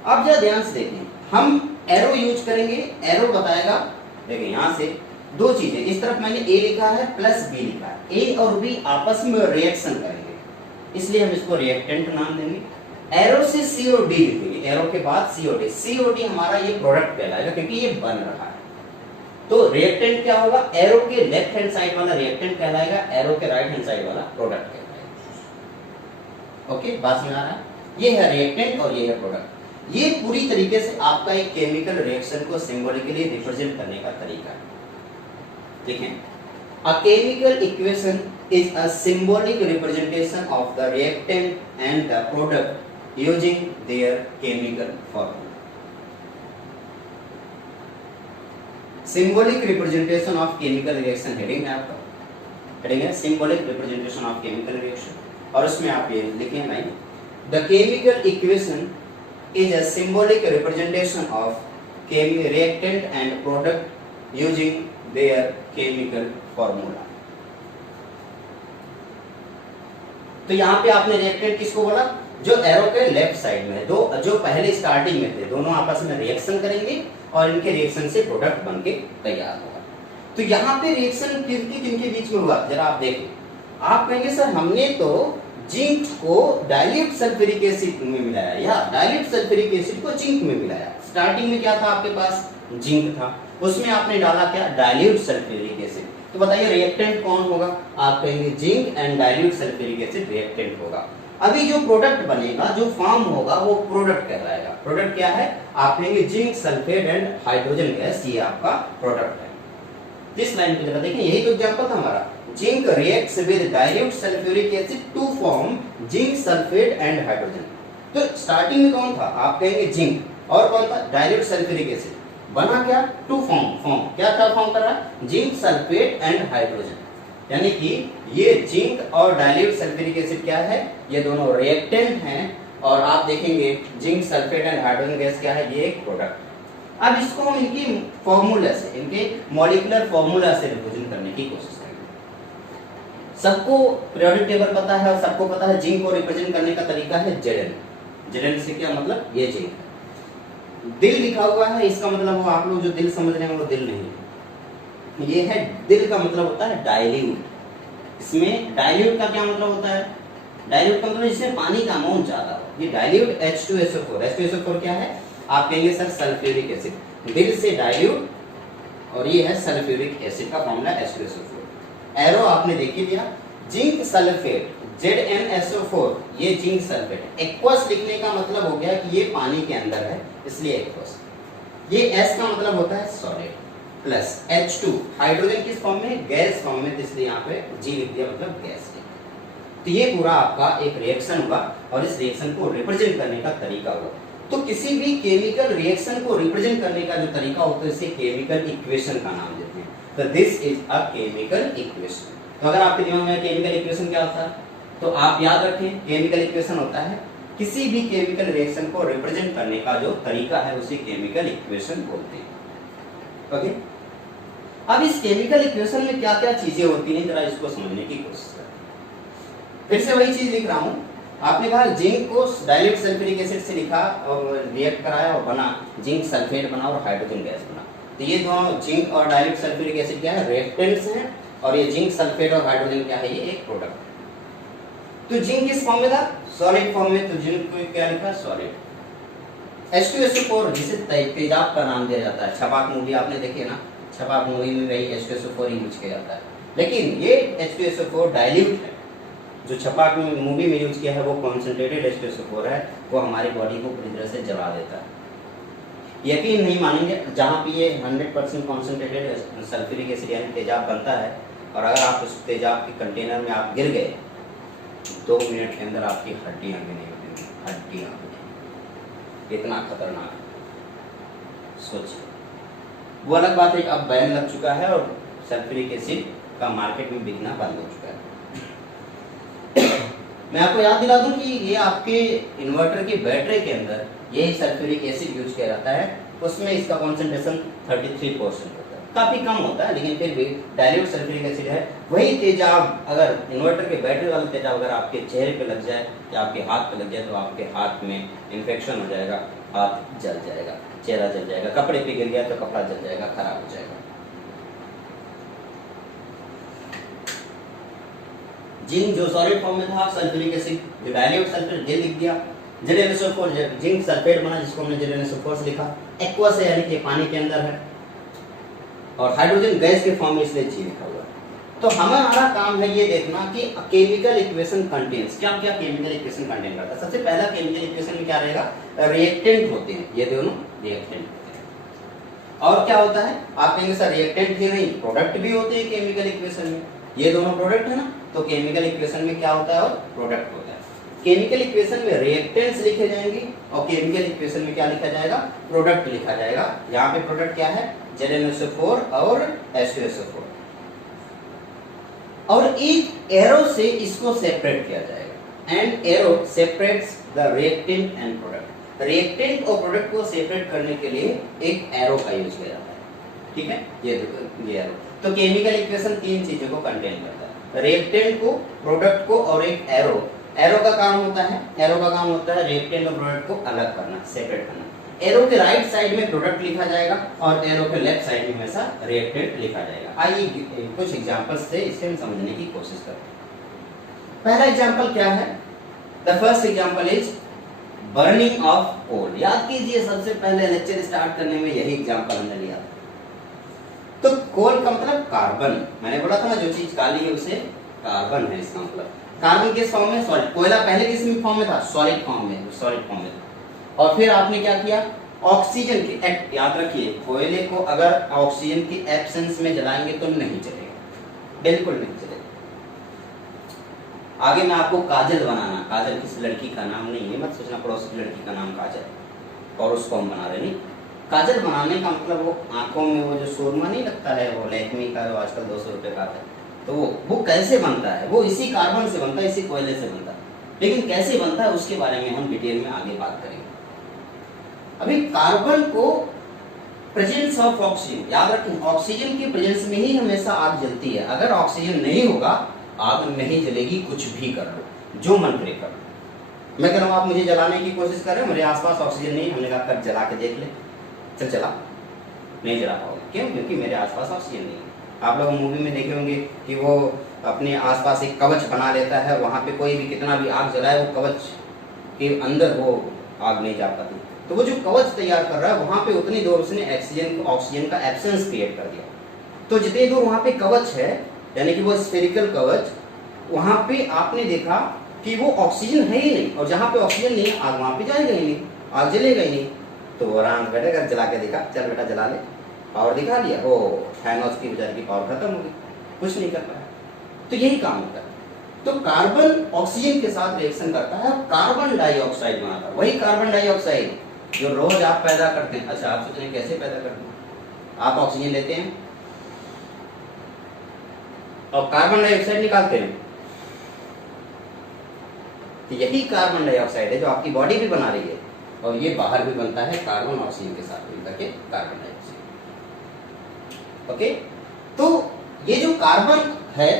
आप जरा ध्यान से देखें, हम एरो यूज करेंगे, एरो बताएगा। देखिए यहां से दो चीजें, इस तरफ मैंने ए लिखा है प्लस बी लिखा है, ए और बी आपस में रिएक्शन करेंगे इसलिए हम इसको रिएक्टेंट नाम देंगे। एरो से सीओडी लिखेंगे, एरो के बाद सीओडी, सीओडी हमारा ये प्रोडक्ट कहलाएगा क्योंकि ये बन रहा है। तो रिएक्टेंट क्या होगा, एरो के लेफ्ट हैंड साइड वाला रिएक्टेंट कहलाएगा, एरो के राइट हैंड साइड वाला प्रोडक्ट कहलाएगा। ओके, बात समझ आ रहा है। ये है रिएक्टेंट और ये है प्रोडक्ट। ये पूरी तरीके से आपका एक केमिकल रिएक्शन को सिंबॉलिकली रिप्रेजेंट करने का तरीका है। देखें, a chemical equation is a symbolic representation of the reactant and the product using their chemical formula. Symbolic representation of chemical reaction heading है आपका, हेडिंग है symbolic representation of chemical reaction और उसमें आप ये लिखें line the chemical equation is a symbolic representation of reactant and product using their chemical formula। तो यहाँ पे आपने रिएक्टेंट किसको बोला, जो एरो के लेफ्ट साइड में है, दो जो पहले स्टार्टिंग में थे, दोनों आपस में रिएक्शन करेंगे और इनके रिएक्शन से प्रोडक्ट बनके तैयार होगा। तो यहाँ पे रिएक्शन किनके बीच में हुआ, जरा आप देखें। आप कहेंगे सर हमने तो जिंक को डाइल्यूट सल्फ्यूरिक एसिड में मिलाया या डाइल्यूट सल्फ्यूरिक एसिड को जिंक में मिलाया। स्टार्टिंग में क्या था आपके पास, जिंक था, उसमें आपने डाला क्या, डाइल्यूट सल्फ्यूरिक एसिड। तो बताइए रिएक्टेंट कौन होगा, आप कहेंगे zinc and dilute sulphuric acid reactant होगा। अभी जो प्रोडक्ट बनेगा, जो फॉर्म होगा वो प्रोडक्ट कहलाएगा। प्रोडक्ट क्या है, आप कहेंगे zinc sulphate and hydrogen gas, ये आपका प्रोडक्ट है। इस लाइन को जरा देखें, यही तो एग्जांपल था हमारा, zinc reacts with dilute sulphuric acid to form zinc sulphate and hydrogen. तो स्टार्टिंग में कौन था, आप कहेंगे जिंक, और कौन था, डाइल्यूट सल्फ्यूरिक एसिड। बना क्या, टू फॉर्म क्या फॉर्म कर रहा है, जिंक सल्फेट एंड हाइड्रोजन। यानी कि ये जिंक और डाइल्यूट सल्फ्यूरिक एसिड क्या है, ये दोनों रिएक्टेंट हैं और आप देखेंगे zinc sulphate and hydrogen gas क्या है, ये एक प्रोडक्ट। अब इसको हम इनकी फॉर्मूला से, इनके मॉलिक्यूलर फॉर्मूला से रिप्रेजेंट करने की कोशिश करेंगे। सबको पीरियोडिक टेबल पता है और सबको पता है जिंक को रिप्रेजेंट करने का तरीका है Zn। Zn से क्या मतलब, ये जिंक। दिल लिखा हुआ है, इसका मतलब वो आप लोग जो दिल समझ रहे हैं वो दिल नहीं, ये है दिल का मतलब होता है डाइल्यूट। इसमें डाइल्यूट का क्या मतलब होता है, डाइल्यूट का मतलब जिसमें पानी का अमाउंट ज्यादा हो। ये डाइल्यूट H2SO4, H2SO4 क्या है, आप कहेंगे सर सल्फ्यूरिक एसिड। दिल से डाइल्यूट और ये है सल्फ्यूरिक एसिड का फॉर्मूला H2SO4। एरो आपने देख ही लिया, जिंक सल्फेट ZnSO4, ये जिंक सल्फेट। एक्वस लिखने का मतलब हो गया कि ये पानी के अंदर है इसलिए एक्वस। ये S का मतलब होता है सॉलिड, प्लस H2 हाइड्रोजन किस फॉर्म में, गैस फॉर्म में, इसलिए यहाँ पे G लिख दिया मतलब गैस। तो ये पूरा आपका एक रिएक्शन हुआ और इस रिएक्शन को रिप्रेजेंट करने का तरीका हुआ। तो किसी भी केमिकल रिएक्शन को रिप्रेजेंट करने का जो तरीका होता है इसे केमिकल इक्वेशन का नाम देते हैं। तो this is a chemical equation. तो अगर आपके दिमाग में केमिकल इक्वेशन क्या होता है तो आप याद रखें, केमिकल इक्वेशन होता है किसी भी केमिकल रिएक्शन को रिप्रेजेंट करने का जो तरीका है उसे केमिकल इक्वेशन बोलते हैं। ओके, अब इस केमिकल इक्वेशन में क्या क्या चीजें होती हैं जरा इसको समझने की कोशिश करें। फिर से वही चीज लिख रहा हूं, आपने कहा जिंक को डाइल्यूट सल्फ्यूरिक एसिड से लिखा और रिएक्ट कराया और बना जिंक सल्फेट बना और हाइड्रोजन गैस बना। तो ये दोनों जिंक और डाइल्यूट सल्फ्यूरिक एसिड क्या है, रिएक्टेंट्स हैं, और ये जिंक सल्फेट और हाइड्रोजन क्या है, ये एक प्रोडक्ट। तो जिंक किस फॉर्म में था, सॉलिड फॉर्म में, तो जिंक को क्या लिखा, सॉलिड। H2SO4 जिसे तेजाब का नाम दिया जाता है, छपाक मूवी आपने देखी है ना, छपाक मूवी में वही H2SO4 यूज किया जाता है, लेकिन ये H2SO4 डाइल्यूट है। जो छपाक में मूवी में यूज किया है वो कॉन्सेंट्रेटेड H2SO4 है, वो हमारी बॉडी को पूरी तरह से जला देता है। यकीन नहीं मानेंगे, जहाँ पे ये 100% कॉन्सेंट्रेटेड सल्फ्यूरिक एसिड यानी तेजाब बनता है, और अगर आप उस तेजाब के कंटेनर में आप गिर गए 2 मिनट के अंदर आपकी हड्डियां भी नहीं उठेंगी, हड्डियां भी। इतना खतरनाक है, सोचिए। वो अलग बात है अब बैन लग चुका है और सल्फ्यूरिक एसिड का मार्केट में बिकना बंद हो चुका है। मैं आपको याद दिला दूं कि ये आपके इन्वर्टर की बैटरी के अंदर यही सल्फ्यूरिक एसिड यूज किया जाता है, उसमें इसका कॉन्सेंट्रेशन 33% होता है, काफी कम होता है, लेकिन फिर भी डाइल्यूट सल्फ्यूरिक एसिड है। वही तेजाब अगर इन्वर्टर के बैटरी वाला तेजाब अगर आपके चेहरे पे लग जाए या आपके हाथ पे लग जाए तो आपके हाथ में इन्फेक्शन हो जाएगा, हाथ जल जाएगा, चेहरा जल जाएगा, कपड़े पे गिर गया तो कपड़ा जल जाएगा, खराब हो जाएगा। जिंक जो सॉलिड फॉर्म में था, सल्फ्यूरिक एसिड जो डाइल्यूट सल्फेट ये लिख दिया, ZnSO4 जिंक सल्फेट बना जिसको हमने ZnSO4 से लिखा, एक्वस है यानी कि पानी के अंदर है, और हाइड्रोजन गैस के फॉर्म में इसलिए जी लिखा हुआ है। तो हमारा काम है ये देखना कि केमिकल इक्वेशन कंटेन्स क्या क्या केमिकल इक्वेशन कंटेन करता है। सबसे पहला केमिकल इक्वेशन में क्या रहेगा, रिएक्टेंट होते हैं, ये दोनों रिएक्टेंट होते हैं। और क्या होता है, आप कहेंगे सर रिएक्टेंट ही नहीं प्रोडक्ट भी होते हैं केमिकल इक्वेशन में, ये दोनों प्रोडक्ट है ना, तो केमिकल इक्वेशन में क्या होता है और प्रोडक्ट होता है। केमिकल इक्वेशन में रिएक्टेंट्स लिखे जाएंगे और केमिकल इक्वेशन में क्या लिखा जाएगा, प्रोडक्ट लिखा जाएगा। यहाँ पे प्रोडक्ट क्या है, ZnSO4 और H2SO4, और एक एरो से इसको सेपरेट किया जाएगा, and arrow separates the reactant and product. Reactant और प्रोडक्ट को सेपरेट करने के लिए एक एरो का यूज किया जाता है, ठीक है, ये एरो। तो केमिकल इक्वेशन 3 चीजों को कंटेन करता है, रिएक्टेंट को, प्रोडक्ट को और एक एरो। एरो का काम होता है रिएक्टेंट और प्रोडक्ट को अलग करना, सेपरेट करना। एरो के राइट साइड में प्रोडक्ट लिखा जाएगा और एरो के लेफ्ट साइड में हमेशा रिएक्टेंट लिखा जाएगा। आइए कुछ एग्जांपल्स से इसे हम समझने की कोशिश करते हैं। पहला एग्जांपल क्या है, the first example is burning of coal. याद कीजिए सबसे पहले लेक्चर स्टार्ट करने में यही एग्जांपल हमने लिया। तो कोल का मतलब कार्बन, मैंने बोला था ना जो चीज काली है उसे कार्बन है, इसका मतलब कार्बन किस फॉर्म में, सॉलिड। कोयला पहले किस फॉर्म में था, सॉलिड फॉर्म में था। और फिर आपने क्या किया, ऑक्सीजन की, याद रखिए कोयले को अगर ऑक्सीजन की एब्सेंस में जलाएंगे तो नहीं चलेगा, बिल्कुल नहीं चलेगा। आगे मैं आपको काजल बनाना, काजल किसी लड़की का नाम नहीं है, मत सोचना पड़ोस की लड़की का नाम काजल और उसको हम बना रहे नहीं। काजल बनाने का मतलब वो आंखों में वो जो सुरमा नहीं लगता है, वो लैक्मी का जो आजकल 200 रुपए का आता है, तो वो कैसे बनता है, वो इसी कार्बन से बनता है, इसी कोयले से बनता है। लेकिन कैसे बनता है उसके बारे में हम डिटेल में आगे बात करेंगे। अभी कार्बन को प्रेजेंस ऑफ ऑक्सीजन, याद रखें ऑक्सीजन की प्रेजेंस में ही हमेशा आग जलती है। अगर ऑक्सीजन नहीं होगा आग नहीं जलेगी, कुछ भी कर लो, जो मन करे कर लो। मैं कह रहा हूँ आप मुझे जलाने की कोशिश कर रहे हो, मेरे आसपास ऑक्सीजन नहीं, हमने कहा कर जला के देख ले, चल चला, नहीं जला पाओगे, क्यों, क्योंकि मेरे आसपास ऑक्सीजन नहीं है। आप लोग मूवी में देखे होंगे कि वो अपने आसपास एक कवच बना लेता है, वहां पे कोई भी कितना भी आग जलाए वो कवच के अंदर वो आग नहीं जा पाती। तो वो जो कवच तैयार कर रहा है वहां पे उतनी दूर उसने ऑक्सीजन का एब्सेंस क्रिएट कर दिया। तो जितनी दूर वहां पे कवच है यानी कि वो स्फेरिकल कवच, वहां पे आपने देखा कि वो ऑक्सीजन है ही नहीं, और जहां पे ऑक्सीजन नहीं है आग वहां पे जाएगा ही नहीं, आग जलेगा ही नहीं। तो वो आराम बैठेगा, जला के देखा, चल बेटा जला ले, पावर दिखा लिया, वो थाइनोस की बेचारे की पावर खत्म हो गई, कुछ नहीं कर पाया। तो यही काम होता है। तो कार्बन ऑक्सीजन के साथ रिएक्शन करता है, कार्बन डाइऑक्साइड बनाता है। वही कार्बन डाइऑक्साइड जो रोज आप पैदा करते हैं। अच्छा, आप सोच रहे हैं कैसे पैदा करते हैं? आप ऑक्सीजन लेते हैं और कार्बन डाइऑक्साइड निकालते हैं, तो यही कार्बन डाइऑक्साइड है जो आपकी बॉडी भी बना रही है, और ये बाहर भी बनता है कार्बन ऑक्सीजन के साथ मिलकर के कार्बन डाइऑक्साइड। ओके, तो ये जो कार्बन है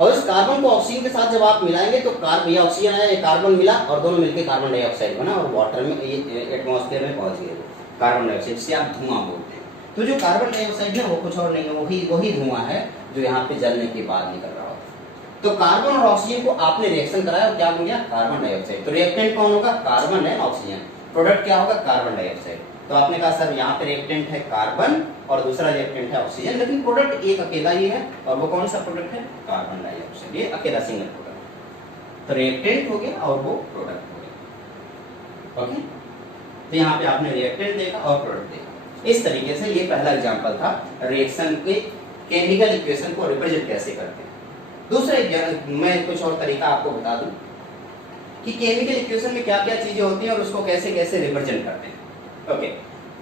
और इस कार्बन को ऑक्सीजन के साथ जब आप मिलाएंगे तो कार्बन, ये ऑक्सीजन आया, ये कार्बन मिला और दोनों मिलकर कार्बन डाइऑक्साइड बना और वाटर में, एटमॉस्फेयर में पहुंच गए कार्बन डाइऑक्साइड, जिसे आप धुआं बोलते हैं। तो जो कार्बन डाइऑक्साइड है वो कुछ और नहीं है, वही धुआं है जो यहाँ पे जलने के बाद निकल रहा होता है। तो कार्बन और ऑक्सीजन को आपने रिएक्शन कराया और क्या बन गया? Carbon dioxide. तो रिएक्टेंट कौन होगा? कार्बन है, ऑक्सीजन। प्रोडक्ट क्या होगा? Carbon dioxide. तो आपने कहा सर यहाँ पे रिएक्टेंट है कार्बन और दूसरा रिएक्टेंट है ऑक्सीजन, लेकिन प्रोडक्ट एक अकेला ही है, और वो कौन सा प्रोडक्ट है? Carbon dioxide. ये अकेला सिंगल प्रोडक्ट। तो रिएक्टेंट हो गया और वो प्रोडक्ट हो गया। ओके, तो यहाँ पे आपने रिएक्टेंट देखा और प्रोडक्ट देखा। इस तरीके से ये पहला एग्जांपल था रिएक्शन के केमिकल इक्वेशन को रिप्रेजेंट कैसे करते हैं। दूसरा मैं कुछ और तरीका आपको बता दूं कि केमिकल इक्वेशन में क्या क्या चीजें होती हैं और उसको कैसे कैसे रिप्रेजेंट करते हैं। ओके,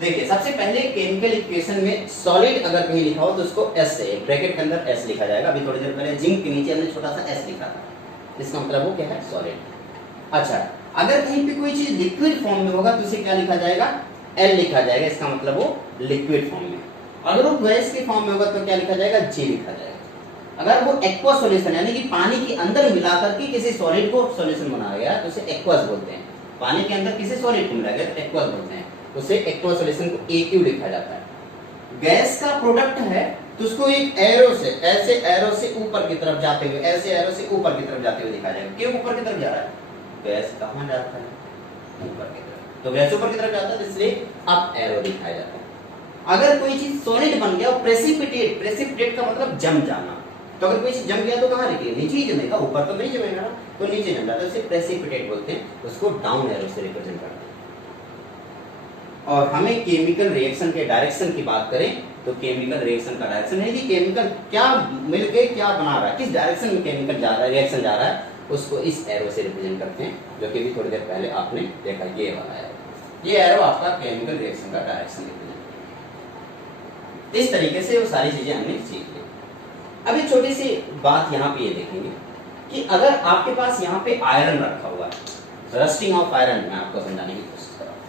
देखिए सबसे पहले केमिकल इक्वेशन में सॉलिड अगर कहीं लिखा हो तो उसको एस से, ब्रैकेट के अंदर एस लिखा जाएगा। अभी थोड़ी देर पहले जिंक के नीचे हमने छोटा सा एस लिखा था, इसका मतलब वो क्या है? सॉलिड। अच्छा, अगर कहीं पे कोई चीज लिक्विड फॉर्म में होगा तो उसे क्या लिखा जाएगा? एल लिखा जाएगा, इसका मतलब वो लिक्विड फॉर्म में। अगर वो गैस के फॉर्म में होगा तो क्या लिखा जाएगा? जी लिखा जाएगा। अगर वो एक्वस सॉल्यूशन यानी कि पानी के अंदर मिला करके किसी सॉलिड को सॉल्यूशन बनाया गया तो उसे एक्वस बोलते हैं। पानी के अंदर किसी सॉलिड को मिलाया गया तो एक्वस बोलते हैं, उसे एक्वस सॉल्यूशन को AQ लिखा जाता है। गैस का प्रोडक्ट है तो उसको एक एरो से, ऐसे एरो से ऊपर की तरफ जाते हुए, ऐसे एरो से ऊपर की तरफ जाते हुए दिखाया जाएगा। क्यों ऊपर की तरफ जा रहा है? गैस कहाँ जाता है? ऊपर की तरफ। तो गैस ऊपर की तरफ जाता है इसलिए अप एरो दिखाया जाता है। अगर कोई चीज सॉलिड बन गया और प्रेसिपिटेट, प्रेसिपिटेट का मतलब जम जाना, तो अगर कोई चीज जम गया तो कहाँ लिखेगा? नीचे ही जमेगा, ऊपर तो नहीं जमेगा ना, तो नीचे जम जाता है, उसे प्रेसिपिटेट बोलते हैं, उसको डाउन एरो से रिप्रेजेंट करते हैं। और हमें केमिकल रिएक्शन के डायरेक्शन की बात करें तो केमिकल रिएक्शन का डायरेक्शन है कि केमिकल क्या मिलके क्या बना रहा है, किस डायरेक्शन में केमिकल जा रहा है, रिएक्शन जा रहा है, उसको इस एरो से रिप्रेजेंट करते हैं, जो कि भी थोड़ी देर पहले आपने देखा, ये वाला एरो। ये एरो आपका केमिकल रिएक्शन का डायरेक्शन रिप्रेजेंट करता है। इस तरीके से वो सारी चीजें हमने सीख ली। अब एक छोटी सी बात यहाँ पे ये देखेंगे कि अगर आपके पास यहाँ पे आयरन रखा हुआ है, रस्टिंग ऑफ आयरन, मैं आपको समझाने की कोशिश कर रहा हूँ।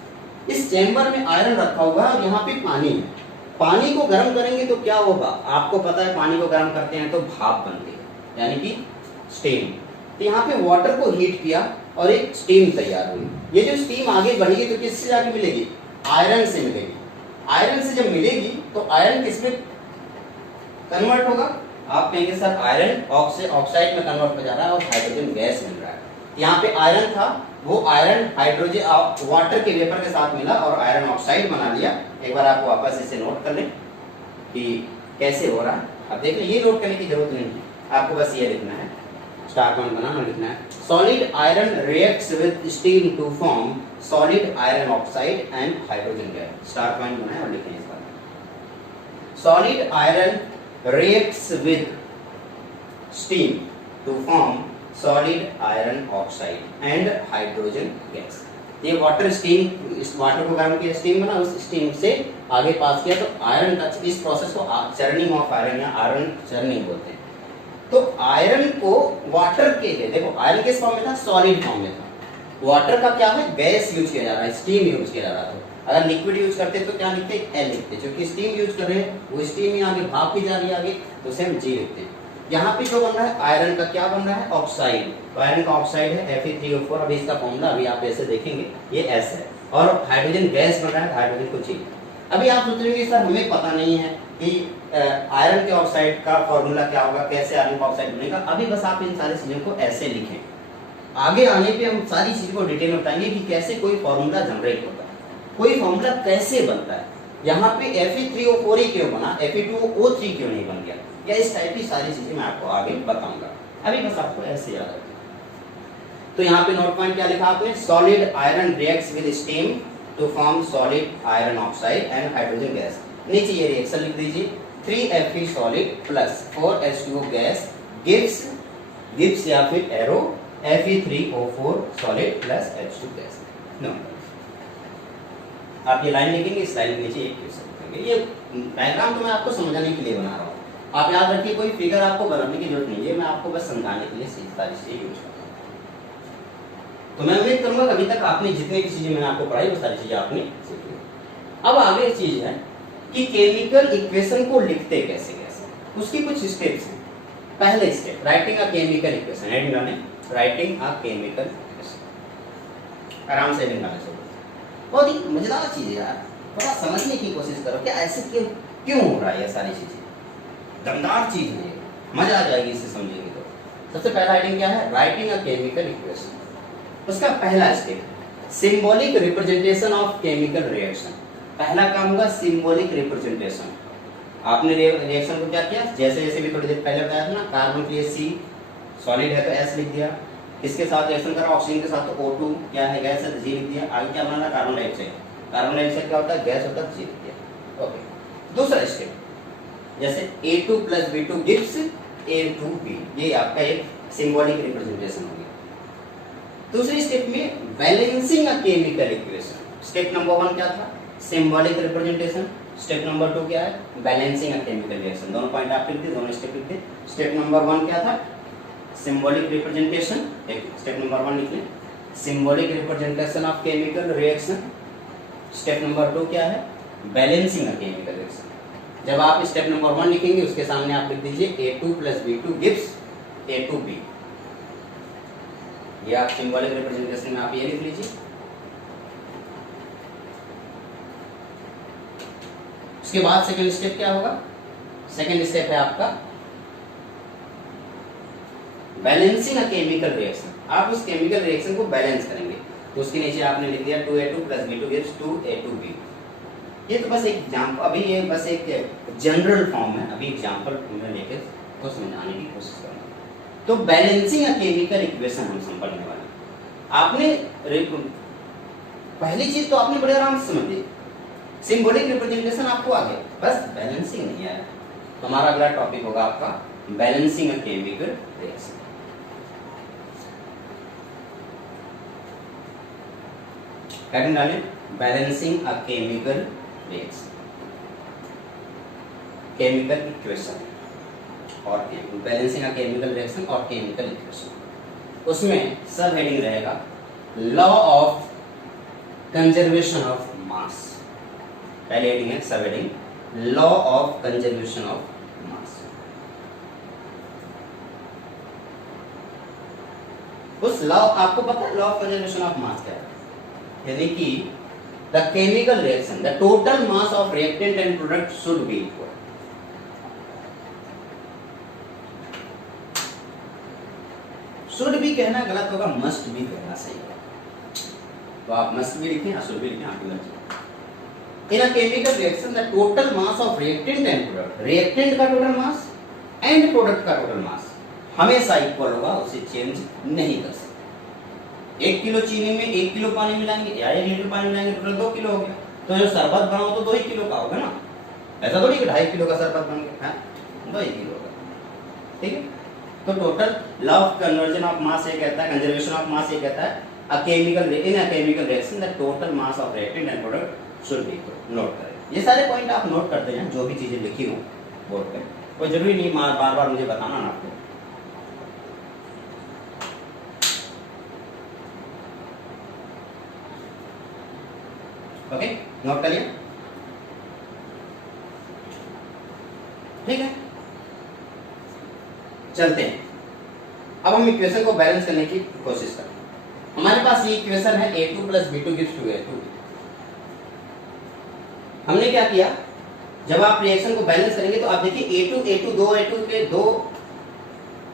इस चेंबर में आयरन रखा हुआ है और यहाँ पे पानी है। पानी को गर्म करेंगे तो क्या होगा? आपको पता है पानी को गर्म करते हैं तो भाप बनती है, यानी कि स्टीम। तो यहाँ पे वाटर को हीट किया और एक स्टीम तैयार हुई। ये जो स्टीम आगे बढ़ेगी तो किससे जाके मिलेगी? आयरन से मिलेगी। आयरन से जब मिलेगी तो आयरन किसमें कन्वर्ट होगा? आप कहेंगे सर आयरन ऑक्साइड में कन्वर्ट हो जा रहा है और हाइड्रोजन गैस मिल रहा है। यहाँ पे आयरन था, वो आयरन हाइड्रोजन वाटर के वेपर के साथ मिला और आयरन ऑक्साइड बना लिया। एक बार आप वापस इसे नोट कर लें कि कैसे हो रहा है। अब देख लें, ये नोट करने की जरूरत नहीं है, आपको बस ये लिखना है, स्टार पॉइंट बनाना, लिखना है solid iron reacts with steam to form solid iron oxide and hydrogen gas. Star point बनाए और लिखें इस बार, solid iron reacts with steam to form solid iron oxide and hydrogen gas। ये वाटर स्टीम, इस वाटर को गर्म किया, स्टीम बना, उस स्टीम से आगे पास किया तो आयरन का, इस प्रोसेस को चर्निंग ऑफ आयरन या आयरन चर्निंग बोलते हैं। तो आयरन को वाटर के लिए, देखो आयरन किस फॉर्म में था? सॉलिड फॉर्म में था। वाटर का क्या है? गैस यूज किया जा रहा है, स्टीम यूज किया जा रहा था। अगर लिक्विड यूज करते तो क्या लिखते? एल लिखते। क्योंकि स्टीम यूज कर रहे हैं, वो स्टीम ही आगे भाप की जा रही है आगे, तो उसे हम जी लिखते हैं। यहाँ पे जो बन रहा है आयरन का, क्या बन रहा है? ऑक्साइड। तो आयरन का ऑक्साइड है Fe3O4। अभी इसका फॉर्मूला अभी आप ऐसे देखेंगे, ये एस है। और हाइड्रोजन गैस बन रहा है, हाइड्रोजन को जी। अभी आप सोच रहे हैं सर हमें पता नहीं है कि आयरन के ऑक्साइड का फॉर्मूला क्या होगा, कैसे आयरन का ऑक्साइड बनेगा। अभी बस आप इन सारी चीजों को ऐसे लिखें, आगे आने पे हम सारी चीजों को डिटेल में बताएंगे कि कैसे कोई फॉर्मूला जनरेट होता है, कोई फॉर्मूला कैसे बनता है। यहाँ पे Fe3O4 ही क्यों बना, Fe2O3 क्यों नहीं बन गया, या इस टाइप की सारी चीजें मैं आपको आगे बताऊंगा। अभी बस आपको ऐसे याद रखना। तो यहाँ पे नोट पॉइंट क्या लिखा आपने? Solid iron reacts with steam to form solid iron oxide and hydrogen gas. नीचे ये रिएक्शन लिख दीजिए, 3Fe solid plus 4H2O gas gives या फिर arrow Fe3O4 solid plus H2 gas. नो आप ये लाइन लिखेंगे, इस लाइन के नीचे एक इक्वेशन लिखेंगे। ये डायग्राम तो मैं आपको समझाने के लिए बना रहा हूँ, आप याद रखिए कोई फिगर आपको बनाने की जरूरत नहीं है, मैं आपको बस समझाने के लिए सारी चीजें यूज कर रहा हूँ। तो मैं उम्मीद करूंगा अभी तक आपने जितनी भी चीजें मैंने आपको पढ़ाई वो सारी चीजें आपने सीख ली। अब आगे चीज है कि केमिकल इक्वेशन को लिखते कैसे कैसे, उसकी कुछ स्टेप्स हैं। पहले step, writing a chemical equation, heading डालें राइटिंग अ केमिकल इक्वेशन, आराम से हेडिंग डालें। बहुत ही मजेदार चीज है यार, थोड़ा समझने की कोशिश करो कि ऐसे क्यों हो रहा है ये सारी चीजें, दमदार चीज है, मजा आ जाएगी इसे समझेंगे तो। सबसे पहला हेडिंग क्या है, राइटिंग अ केमिकल इक्वेशन। उसका पहला step, symbolic representation of chemical reaction. पहला काम होगा सिंबॉलिक रिप्रेजेंटेशन। आपने रिएक्शन को क्या किया, जैसे जैसे भी थोड़ी देर पहले बताया था ना, कार्बन के लिए C, सॉलिड है तो S लिख दिया, इसके साथ रिएक्शन करा ऑक्सीजन के साथ तो O2 क्या है, गैस है तो G लिख दिया। आगे क्या बना, कार्बन डाइऑक्साइड, कार्बन डाइऑक्साइड क्या होता है, गैस होता है, G लिख दिया। ओके, दूसरा स्टेप, जैसे A2 + B2 गिव्स A2B, ये आपका एक सिंबॉलिक रिप्रेजेंटेशन हो गया। दूसरी स्टेप में balancing a chemical equation. Step number 1 क्या था, सिंबॉलिक रिप्रेजेंटेशन। स्टेप नंबर 2 क्या है, बैलेंसिंग अ केमिकल रिएक्शन। दोनों पॉइंट आप लिख दिए, दोनों स्टेप लिख दिए। स्टेप नंबर 1 क्या था, सिंबॉलिक रिप्रेजेंटेशन, स्टेप नंबर 1 लिख लें, symbolic representation of chemical reaction. Step number 2 क्या है, बैलेंसिंग अ केमिकल रिएक्शन। जब आप स्टेप नंबर 1 लिखेंगे उसके सामने आप लिख दीजिए A2 + B2 गिव्स A2B। ये आप सिंबॉलिक रिप्रेजेंटेशन में आप ये लिख लीजिए। उसके बाद सेकंड स्टेप क्या होगा, सेकंड स्टेप है आपका बैलेंसिंग अ केमिकल रिएक्शन। आप उस केमिकल रिएक्शन को बैलेंस करेंगे, तो उसके नीचे आपने लिख दिया 2A2 + B2 गिव्स 2A2B। ये तो बस एक एग्जांपल, अभी ये बस एक जनरल फॉर्म है, अभी एग्जांपल मैं लेकर तो समझाने की कोशिश करूंगा। तो बैलेंसिंग अ केमिकल इक्वेशन हम समझने वाले। आपने पहली चीज तो आपने बड़े आराम से समझ ली, सिंबॉलिक रिप्रेजेंटेशन आपको आ गया, बस बैलेंसिंग नहीं आया। तो हमारा अगला टॉपिक होगा आपका balancing a chemical reaction. Heading डालें balancing a chemical reaction, chemical equation और बैलेंसिंग अ केमिकल रिएक्शन और केमिकल इक्वेशन। उसमें सब हेडिंग रहेगा law of conservation of mass. पहले हेडिंग है sub heading law of conservation of mass. उस law, आपको पता है law of conservation of mass क्या है, यानी कि the chemical reaction, the total mass of reactant and product should be equal. Should भी कहना गलत होगा, मस्ट भी कहना सही होगा। तो आप मस्ट भी लिखें या शुड भी लिखें, आपकी मर्जी। In a chemical reaction the total mass of reactant and product, reactant का टोटल मास एंड प्रोडक्ट का टोटल मास हमेशा इक्वल होगा, उसे चेंज नहीं कर सकते। 1 किलो चीनी में 1 किलो पानी मिलाएंगे या 1 लीटर पानी मिलाएंगे तो 2 किलो हो गया। तो जो शरबत बनाओ तो 2 ही किलो का होगा ना, ऐसा थोड़ी कि 2.5 किलो का शरबत बन गया, 2 ही किलो का। ठीक है, तो total law of conversion of mass ये कहता है, कंजर्वेशन ऑफ मास ये कहता है a chemical in a chemical reaction the total mass of reactant and product should be equal. Note करें, ये सारे पॉइंट आप नोट करते हैं, जो भी चीजें लिखी हो बोर्ड पे, कोई जरूरी नहीं बार बार मुझे बताना ना आपको। ओके, नोट कर लिया, ठीक है। चलते हैं, अब हम इक्वेशन को बैलेंस करने की कोशिश करते हैं। हमारे पास ये इक्वेशन है A2 + B2 गिव्स 2A2। हमने क्या किया, जब आप रिएक्शन को बैलेंस करेंगे तो आप देखिए A2 दो A2 के 2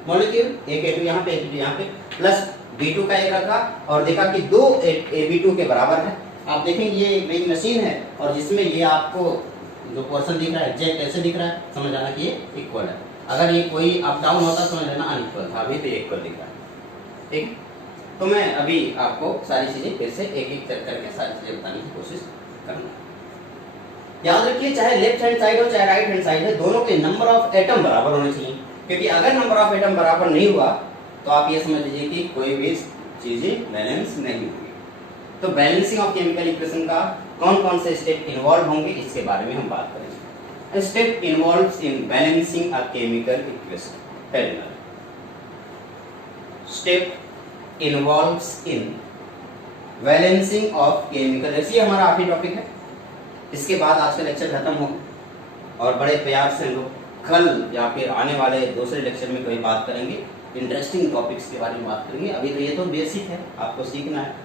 मॉलिक्यूल, एक A2 यहाँ पे एक A2 यहाँ पे, प्लस B2 का एक रखा और देखा कि 2 AB2 के बराबर है। आप देखेंगे ये एक मशीन है और जिसमें ये आपको जो पोर्शन दिख रहा है एग्जैक्ट ऐसे दिख रहा है, समझ जाना कि ये इक्वल है। अगर ये कोई अप डाउन होता समझ लेना अनइक्वल था, अभी तो इक्वल दिख रहा है। ठीक, तो मैं अभी आपको सारी चीजें फिर से एक एक करके सारी चीजें बताने की कोशिश करूंगा। याद रखिए, चाहे लेफ्ट हैंड साइड हो चाहे राइट हैंड साइड है, दोनों के नंबर ऑफ एटम बराबर होने चाहिए, क्योंकि अगर नंबर ऑफ एटम बराबर नहीं हुआ तो आप ये समझ लीजिए कि कोई भी चीजें बैलेंस नहीं होगी। तो बैलेंसिंग ऑफ केमिकल इक्वेशन का कौन कौन से स्टेप इन्वॉल्व होंगे इसके बारे में हम बात करेंगे। Step involves in balancing a chemical equation. पहली बात, step involves in balancing of chemical, ये हमारा आखिरी टॉपिक है। इसके बाद आज का लेक्चर खत्म होगा और बड़े प्यार से हम लोग कल या फिर आने वाले दूसरे लेक्चर में कोई बात करेंगे, इंटरेस्टिंग टॉपिक्स के बारे में बात करेंगे। अभी तो ये तो बेसिक है, आपको सीखना है।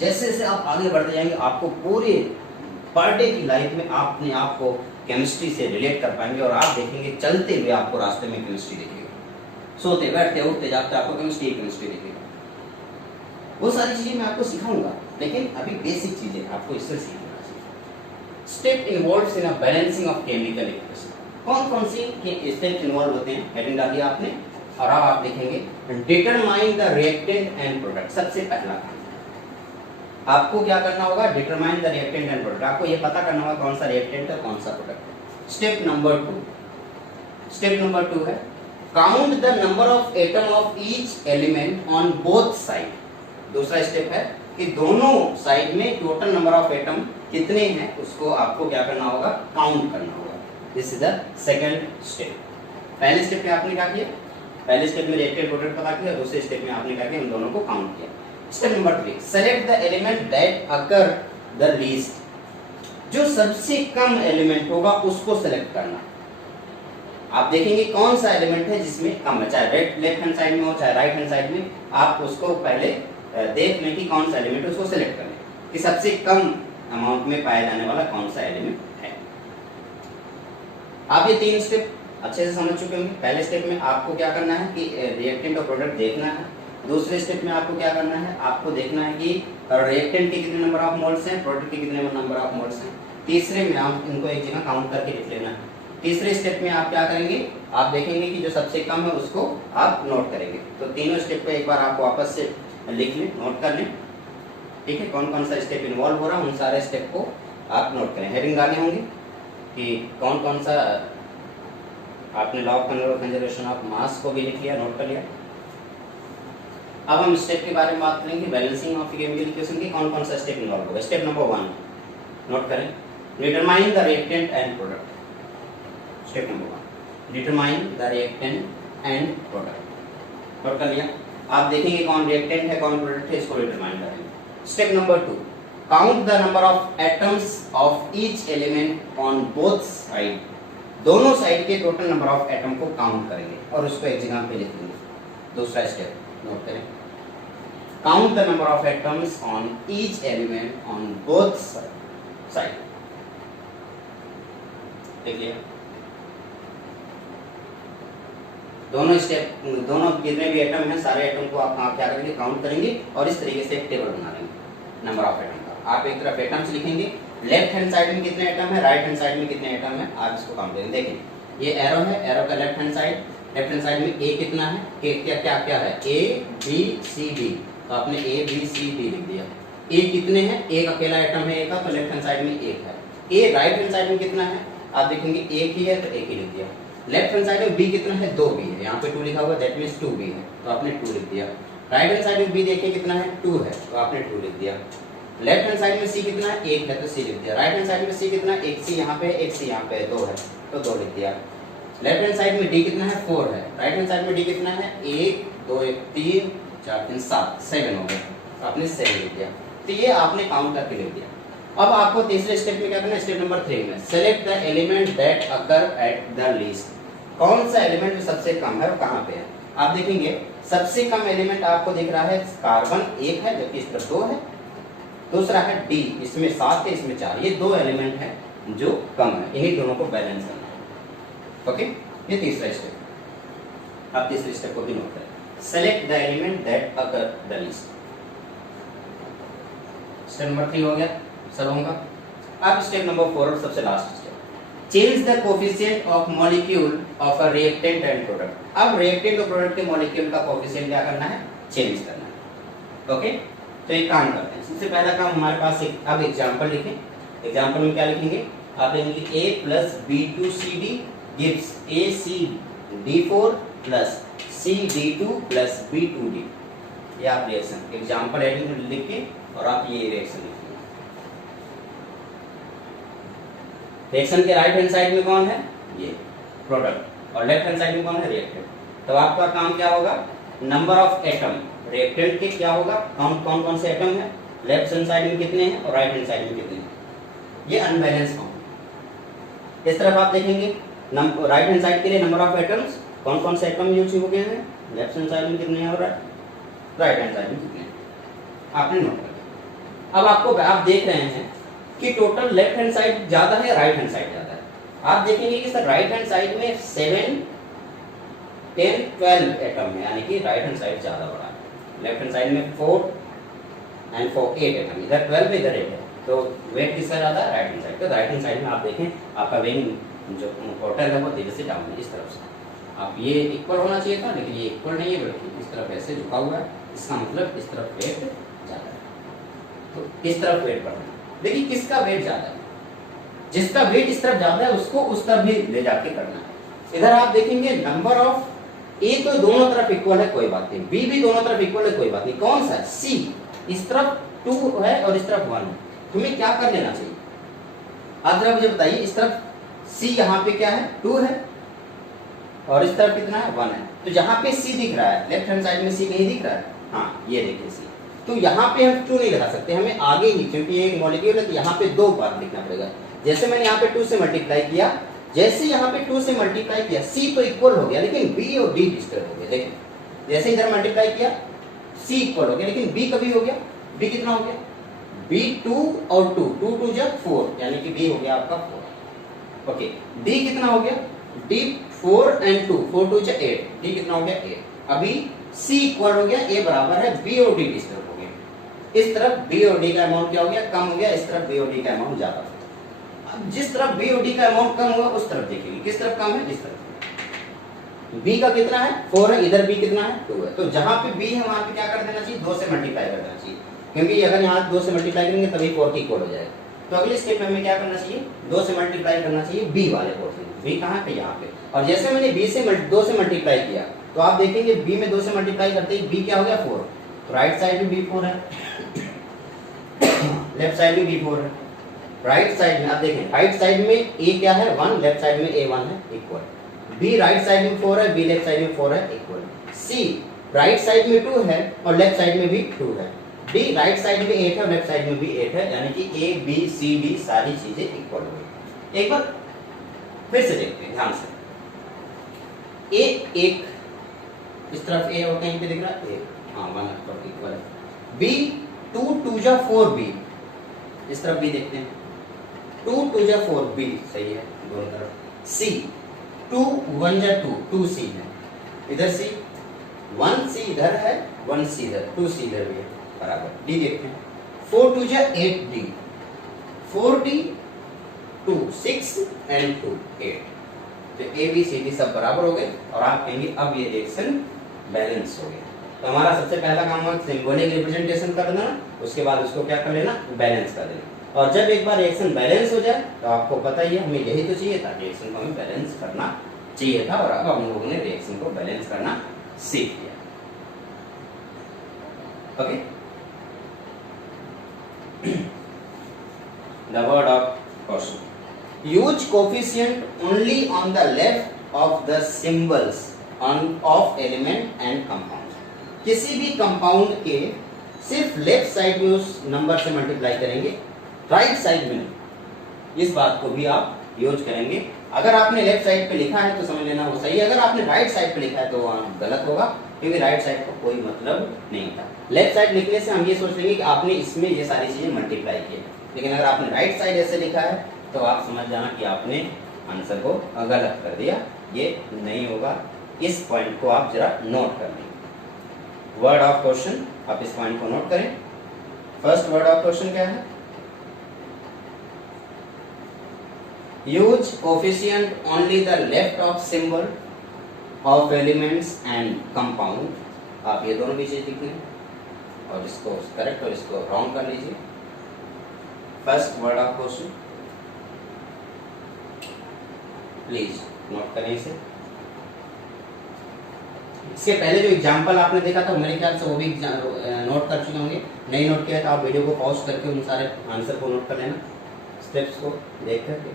जैसे जैसे आप आगे बढ़ते जाएंगे आपको पूरे पर डे की लाइफ में आप अपने आप को केमिस्ट्री से रिलेट कर पाएंगे और आप देखेंगे चलते हुए आपको रास्ते में केमिस्ट्री दिखेगा, सोते बैठते उठते जागते आपको केमिस्ट्री दिखेगा। वो सारी चीजें मैं आपको सिखाऊंगा, लेकिन अभी बेसिक चीजें आपको इससे सीखना चाहिए। Step involves in a balancing of chemical equation. कौन कौन सी स्टेप इन्वॉल्व होते हैं, हेडिंग डाल दिया आपने और अब आप लिखेंगे determine the reactant and product. सबसे पहला काम आपको क्या करना होगा, determine the reactant and product. आपको ये पता करना होगा कौन सा रिएक्टेंट है कौन सा प्रोडक्ट है। स्टेप नंबर 2 है count the number of atom of each element on both side. दूसरा स्टेप है कि दोनों साइड में टोटल नंबर ऑफ एटम कितने हैं उसको आपको क्या करना होगा, काउंट करना होगा। This is the second step. पहले स्टेप में आपने क्या किया, पहले स्टेप में रिएक्टेंट प्रोडक्ट पता किया, दूसरे स्टेप में आपने क्या किया, इन दोनों को काउंट किया। Step number 3 select the element that occur the least. जो सबसे कम एलिमेंट होगा उसको सेलेक्ट करना। आप देखेंगे कौन सा एलिमेंट है जिसमें कम है, चाहे लेफ्ट हैंड साइड में हो चाहे राइट हैंड साइड में, आप उसको पहले देख लें कि कौन सा एलिमेंट है, उसको सेलेक्ट कर लें कि सबसे कम अमाउंट में पाया जाने वाला कौन सा एलिमेंट है। आप ये 3 स्टेप अच्छे से समझ चुके होंगे। पहले स्टेप में आपको क्या करना है कि रिएक्टेंट और प्रोडक्ट देखना है। दूसरे स्टेप में आपको क्या करना है, आपको देखना है कि रिएक्टेंट के कितने नंबर ऑफ मोल्स हैं, प्रोडक्ट के कितने नंबर ऑफ मोल्स हैं। तीसरे में आप इनको एक जगह काउंट करके लिख लेना है। तीसरे स्टेप में आप क्या करेंगे, आप देखेंगे कि जो सबसे कम है उसको आप नोट करेंगे। तो तीनों स्टेप को एक बार आप वापस से लिख लें, नोट कर लें, ठीक है। कौन कौन सा स्टेप इन्वॉल्व हो रहा है उन सारे स्टेप को आप नोट करें। हेडिंग डाली होंगी कि कौन कौन सा आपने लॉ ऑफ कंजर्वेशन ऑफ मास को भी लिख लिया, नोट कर लिया। अब हम स्टेप के बारे में बात करेंगे, बैलेंसिंग ऑफ केमिकल इक्वेशन की कौन कौन सा स्टेप इन्वॉल्व होगा। स्टेप नंबर 1 नोट करें, determine the reactant and product. Step number 1 determine the reactant and product, note कर लिया। आप देखेंगे कौन रिएक्टेंट है कौन प्रोडक्ट है, इसको डिटरमाइन करेंगे। Step number 2 count the number of atoms of each element on both side. दोनों साइड के टोटल नंबर ऑफ एटम को काउंट करेंगे और उसको एक जगह पे लिख देंगे। दूसरा स्टेप नोट करें, count the number of atoms on each element on both side. देखिए दोनों स्टेप, दोनों जितने भी एटम हैं सारे एटम को आप क्या करेंगे, काउंट करेंगे और इस तरीके से एक टेबल बना लेंगे नंबर ऑफ एटम का। आप एक तरफ एटम्स लिखेंगे, लेफ्ट हैंड साइड में कितने एटम है, राइट हैंड साइड में कितने एटम है, आप इसको काउंट करेंगे। देखिए ये एरो है, एरो का लेफ्ट हैंड साइड में ए कितना है, क्या क्या है, ए बी सी डी, तो आपने ए बी सी डी लिख दिया। ए कितने हैं, एक अकेला एटम है ए का, तो लेफ्ट हैंड साइड में एक है। ए राइट हैंड साइड में कितना है, आप देखेंगे एक ही है तो एक ही लिख दिया। लेफ्ट हैंड साइड में बी कितना है, 2 बी है, यहाँ पे 2 लिखा हुआ, दैट मींस 2 बी है, तो आपने 2 लिख दिया। राइट हैंड साइड में बी देखिए कितना है, 2 है, तो आपने 2 लिख दिया। लेफ्ट हैंड साइड में सी कितना है, 1 है, तो सी लिख दिया। राइट हैंड साइड में सी कितना है, 1 सी यहाँ पे, 1 सी यहाँ पे, 2 है, तो 2 लिख दिया। लेफ्ट हैंड साइड में डी कितना है, 4 है। राइट हैंड साइड में डी कितना है, 1 2 1 3 4 3 7 7 हो गया, तो आपने 7 लिख दिया। तो ये आपने काउंट करके लिख दिया। अब आपको तीसरे स्टेप में क्या करना है, स्टेप नंबर 3 में select the element that occur at the least. कौन सा एलिमेंट जो सबसे कम है और कहाँ पे है। आप देखेंगे सबसे कम एलिमेंट आपको दिख रहा है कार्बन 1 है, जबकि इस तरफ 2 है। दूसरा है डी, इसमें 7 है इसमें 4, ये 2 एलिमेंट है जो कम है, इन्हीं दोनों को बैलेंस करना है। ओके, ये तीसरा स्टेप। आप तीसरे स्टेप को भी नोट करें, select the element that occur the least. Step number 3 हो गया सबों का। अब स्टेप नंबर 4 और सबसे last step, change the coefficient of molecule of a reactant and product. अब रिएक्टेंट और प्रोडक्ट के मॉलिक्यूल का कोफिशिएंट क्या करना है, चेंज करना है। ओके, तो एक काम करते हैं। सबसे पहला काम हमारे पास एक, अब एग्जांपल लिखें। एग्जांपल में क्या लिखेंगे, आप लिखेंगे a plus b2cd gives acd4 plus cd2 plus b2d। ये आप रिएक्शन एग्जांपल हेडिंग लिख के और आप ये रिएक्शन लिखेंगे। रिएक्शन के राइट हैंड साइड में कौन है? ये प्रोडक्ट, और लेफ्ट हैंड साइड में कौन है? रिएक्टेंट। तो आपका काम क्या होगा? नंबर ऑफ एटम रिएक्टेंट के क्या होगा? कौन कौन से एटम है, लेफ्ट हैंड साइड में कितने हैं और राइट हैंड साइड में कितने हैं, ये अनबैलेंस काउंट। इस तरफ आप देखेंगे राइट हैंड साइड के लिए नंबर ऑफ एटम्स, कौन कौन से एटम यूज हो गए हैं, लेफ्ट हैंड साइड में कितने हैं और राइट हैंड साइड में कितने हैं, आपने नोट कर लिया। अब आपको आप देख रहे हैं कि टोटल लेफ्ट हैंड साइड ज्यादा है, राइट हैंड साइड ज्यादा है। आप देखेंगे कि सर राइट हैंड साइड में 7, 10, 12 एटम है, यानी कि राइट हैंड साइड ज्यादा बड़ा है। लेफ्ट हैंड साइड में 4 एंड 4 8 एटम, इधर 12 है इधर 8 है, तो वेट किसका ज्यादा है? Right hand side. तो राइट हैंड साइड में आप देखें आपका वेइंग जो पोर्टल है वो धीरे से डाउन है, इस तरफ से। आप ये इक्वल होना चाहिए था, लेकिन ये इक्वल नहीं है, बल्कि इस तरफ ऐसे झुका हुआ है, इसका मतलब इस तरफ वेट ज्यादा है, तो इस तरफ वेट बढ़ना है। देखिए किसका वेट ज्यादा है, जिसका वेट इस तरफ ज्यादा है उसको उस तरफ भी ले जाके करना है। इधर आप देखेंगे नंबर ऑफ ए तो दोनों तरफ इक्वल है, कोई बात नहीं, बी भी दोनों तरफ इक्वल है, कोई बात नहीं, कौन सा? सी इस तरफ 2 है और इस तरफ 1 है। तुम्हें क्या कर लेना चाहिए? आप जरा मुझे बताइए, इस तरफ सी यहाँ पे क्या है? 2 है, और इस तरफ कितना है? 1 है। तो यहाँ पे सी दिख रहा है, लेफ्ट हैंड साइड में सी कहीं दिख रहा है? हाँ, ये देखिए सी। तो यहाँ पे हम 2 नहीं लगा सकते, हमें आगे ही, क्योंकि ये एक मॉलिक्यूल है तो यहाँ पे 2 बार लिखना पड़ेगा। जैसे मैंने यहाँ पे 2 से मल्टीप्लाई किया, जैसे यहाँ पे 2 से मल्टीप्लाई किया, सी तो इक्वल हो गया, लेकिन बी और डी डिस्टर्ब हो गया। देखिए जैसे इधर मल्टीप्लाई किया सी इक्वल हो गया, लेकिन बी कभी हो गया? बी कितना हो गया? बी 2 और 2, 2 2 जा 4, यानी कि बी हो गया आपका 4। ओके, डी कितना हो गया? डी 4 एंड 2, 4 2 जा 8, डी कितना हो गया? 8। अभी सी इक्वल हो गया, ए बराबर है बी और डी डिस्टर्ब हो गया। इस तरफ बी और डी का अमाउंट क्या हो गया? कम हो गया, इस तरफ बी और डी का अमाउंट ज्यादा हो गया। अब जिस तरफ बी और डी का अमाउंट कम होगा उस तरफ देखेंगे, किस तरफ कम है? इस तरफ। बी का कितना है? 4 है, इधर बी कितना है? 2 है। तो जहां पे बी है वहां पे क्या कर देना चाहिए? 2 से मल्टीप्लाई कर देना चाहिए, क्योंकि अगर यहाँ 2 से मल्टीप्लाई करेंगे तभी 4 की इक्वल हो जाएगा। तो अगले स्टेप में हमें क्या करना चाहिए? 2 से मल्टीप्लाई करना चाहिए बी वाले पोर्शन। बी कहाँ पे? यहाँ पे। और जैसे मैंने बी से 2 से मल्टीप्लाई किया, तो आप देखेंगे बी में 2 से मल्टीप्लाई करते ही बी क्या हो गया? 4। तो राइट साइड में बी 4 है, लेफ्ट साइड में बी 4 है। राइट साइड में आप देखें, राइट साइड में ए क्या है? 1, लेफ्ट साइड में ए 1 है, इक्वल। बी राइट साइड में 4 है, बी लेफ्ट साइड में 4 है, इक्वल। सी राइट साइड में 2 है और लेफ्ट साइड में भी 2 है। डी राइट साइड में 8 है और लेफ्ट साइड में भी 8 है, यानी कि ए बी सी डी सारी चीजें इक्वल हो गई। एक बार फिर से देखते हैं ध्यान से। ए 1 इस तरफ ए और कहीं पे दिख रहा है? 1, हाँ 1 इक्वल है। बी 2 2 जा 4 बी, इस तरफ भी देखते हैं, 2 2 जा 4 बी सही है दोनों तरफ। सी 2 1 जा 2 2 सी है, इधर सी 1 सी इधर है, 1 सी इधर, 2 सी इधर भी है, बराबर। डी देखते हैं, 4 2 जा 8 डी, 4 डी 2 6 एंड 2 8। तो ए बी सी डी सब बराबर हो गए और आप कहेंगे अब ये रिएक्शन बैलेंस हो गया। तो हमारा सबसे पहला काम हुआ सिंबॉलिक रिप्रेजेंटेशन कर देना, उसके बाद उसको क्या कर लेना? बैलेंस कर देना। और जब एक बार रिएक्शन बैलेंस हो जाए तो आपको पता ही है हमें यही तो चाहिए था, रिएक्शन को हमें बैलेंस करना चाहिए था, और अब हम लोगों ने रिएक्शन को बैलेंस करना सीख लिया। Okay, the word of question, use coefficient only on the left of the symbols of element and compound. किसी भी कंपाउंड के सिर्फ लेफ्ट साइड में उस नंबर से मल्टीप्लाई करेंगे, राइट साइड में नहीं। इस बात को भी आप यूज करेंगे। अगर आपने लेफ्ट साइड पे लिखा है तो समझ लेना वो सही है, अगर आपने राइट साइड पे लिखा है तो गलत होगा, क्योंकि राइट साइड को कोई मतलब नहीं था। लेफ्ट साइड लिखने से हम ये सोच लेंगे कि आपने इसमें ये सारी चीजें मल्टीप्लाई की है, लेकिन अगर आपने राइट साइड ऐसे लिखा है तो आप समझ जाना कि आपने आंसर को गलत कर दिया, ये नहीं होगा। इस पॉइंट को आप जरा नोट कर लें। वर्ड ऑफ क्वेश्चन, आप इस पॉइंट को नोट करें। फर्स्ट वर्ड ऑफ क्वेश्चन क्या है? Use coefficient only the left of symbol of elements and compound. आप ये दोनों भी चीज लिख लें और इसको करेक्ट और इसको रॉन्ग कर लीजिए। First word of question please note करें इसे। इसके पहले जो एग्जाम्पल आपने देखा था मेरे ख्याल से वो भी नोट कर चुके होंगे। नहीं नोट किया तो आप वीडियो को पॉज करके उन सारे आंसर को नोट कर लेना, स्टेप्स को देख करके।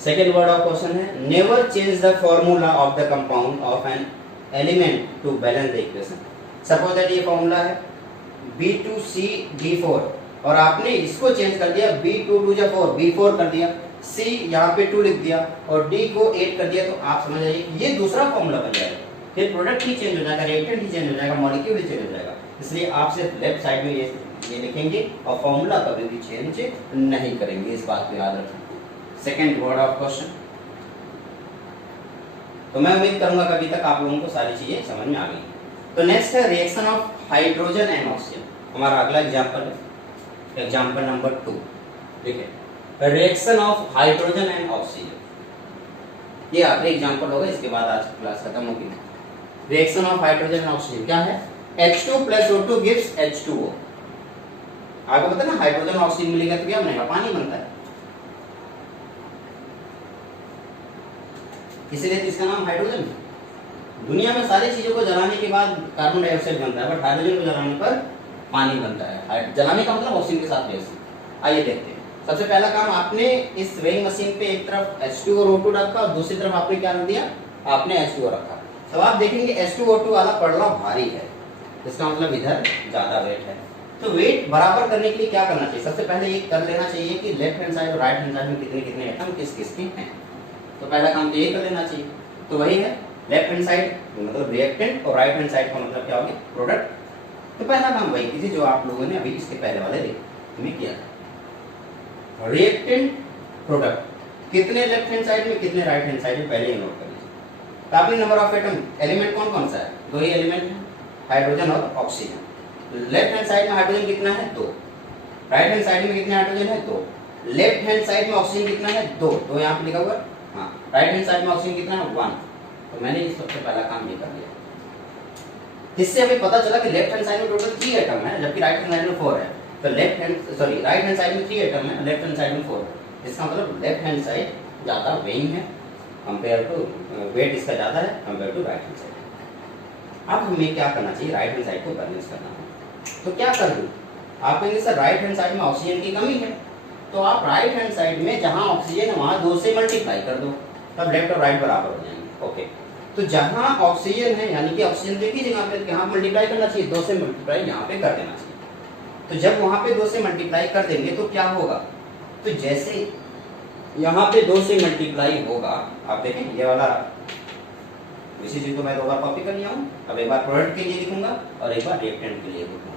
सेकेंड वर्ड ऑफ क्वेश्चन है never change the formula of the compound of an element to balance the equation. Suppose that ये फॉर्मूला है B2CD4 और आपने इसको चेंज कर दिया B2 B4 कर दिया, C यहाँ पे 2 लिख दिया और D को 8 कर दिया, तो आप समझ जाइए ये दूसरा फॉर्मूला बन जाएगा। फिर प्रोडक्ट ही चेंज हो जाएगा, रिएक्टेंट ही चेंज हो जाएगा, मॉलिक्यूल ही चेंज हो जाएगा। इसलिए आप सिर्फ लेफ्ट साइड में ये लिखेंगे और फॉर्मूला कभी भी चेंज नहीं करेंगे, इस बात को याद रखें। Second word of question. तो मैं उम्मीद करूंगा कि अभी तक आप लोगों को सारी चीजें समझ में आ गई। तो नेक्स्ट है reaction of hydrogen and oxygen. हमारा अगला एग्जांपल है एग्जांपल नंबर 2। देखिए reaction of hydrogen and oxygen, ये आखिरी एग्जांपल होगा, इसके बाद आज की क्लास खत्म होगी। Reaction of hydrogen and oxygen क्या है? H2 + O2 gives H2O। आपको पता है ना हाइड्रोजन और ऑक्सीजन मिलेगा तो क्या बनेगा? पानी बनता है, इसीलिए इसका नाम हाइड्रोजन है। दुनिया में सारी चीजों को जलाने के बाद कार्बन डाइऑक्साइड बनता है, बट हाइड्रोजन को जलाने पर पानी बनता है। जलाने का मतलब ऑक्सीजन के साथ रिएक्शन। आइए देखते हैं। सबसे पहला काम, आपने इस वेइंग मशीन पे एक तरफ H2 और O2 रखा और दूसरी तरफ आपने क्या रख दिया? आपने H2O रखा। तो आप देखेंगे H2O2 वाला पड़ना भारी है, इसका मतलब इधर ज्यादा वेट है। तो वेट बराबर करने के लिए क्या करना चाहिए? सबसे पहले ये कर लेना चाहिए कि लेफ्ट हैंड साइड और राइट हैंड साइड में कितने कितने एटम किस किस के हैं। तो पहला काम तो ये कर लेना चाहिए। तो वही है लेफ्ट हैंड साइड मतलब रिएक्टेंट और राइट हैंड साइड का मतलब क्या हो गया? प्रोडक्ट। तो पहला काम वही कीजिए जो आप लोगों ने अभी इसके पहले वाले में किया था। रिएक्टेंट प्रोडक्ट कितने लेफ्ट हैंड साइड में कितने राइट हैंड साइड में, पहले ही नोट कर लीजिए। तो आपने नंबर ऑफ एटम, एलिमेंट कौन कौन सा है? दो ही एलिमेंट है, हाइड्रोजन और ऑक्सीजन। लेफ्ट हैंड साइड में हाइड्रोजन कितना है? 2। राइट हैंड साइड में कितने हाइड्रोजन है? 2। लेफ्ट हैंड साइड में ऑक्सीजन कितना है? 2। तो यहाँ पे लिखा हुआ है। हाँ, राइट हैंड साइड में ऑक्सीजन कितना है? 1। तो मैंने इस सबसे पहला काम ये कर लिया। इससे हमें पता चला कि लेफ्ट हैंड साइड में टोटल 3 एटम है, जबकि राइट हैंड साइड में 4 है। तो राइट हैंड साइड में 3 एटम है, लेफ्ट हैंड साइड में 4 है। इसका मतलब लेफ्ट हैंड साइड ज्यादा वेइंग है कंपेयर टू, वेट इसका ज्यादा है compare to right hand side. अब हमें क्या करना चाहिए? राइट हैंड साइड को बैलेंस करना है। तो क्या कर दूं? आप कहेंगे सर राइट हैंड साइड में ऑक्सीजन की कमी है, तो आप राइट हैंड साइड में जहां ऑक्सीजन है वहां 2 से मल्टीप्लाई कर दो, तब लेफ्ट और राइट बराबर हो जाएंगे। ओके, तो जहां ऑक्सीजन है यानी कि ऑक्सीजन देखी जगह पे यहाँ मल्टीप्लाई करना चाहिए, 2 से मल्टीप्लाई यहाँ पे कर देना चाहिए। तो जब वहां पे 2 से मल्टीप्लाई कर देंगे तो क्या होगा? तो जैसे यहाँ पे 2 से मल्टीप्लाई होगा, आप देखें ये वाला इसी चीज को मैं 2 बार कॉपी कर लिया हूँ। अब एक बार प्रोडक्ट के लिए लिखूंगा और एक बार रिएक्टेंट के लिए लिखूंगा।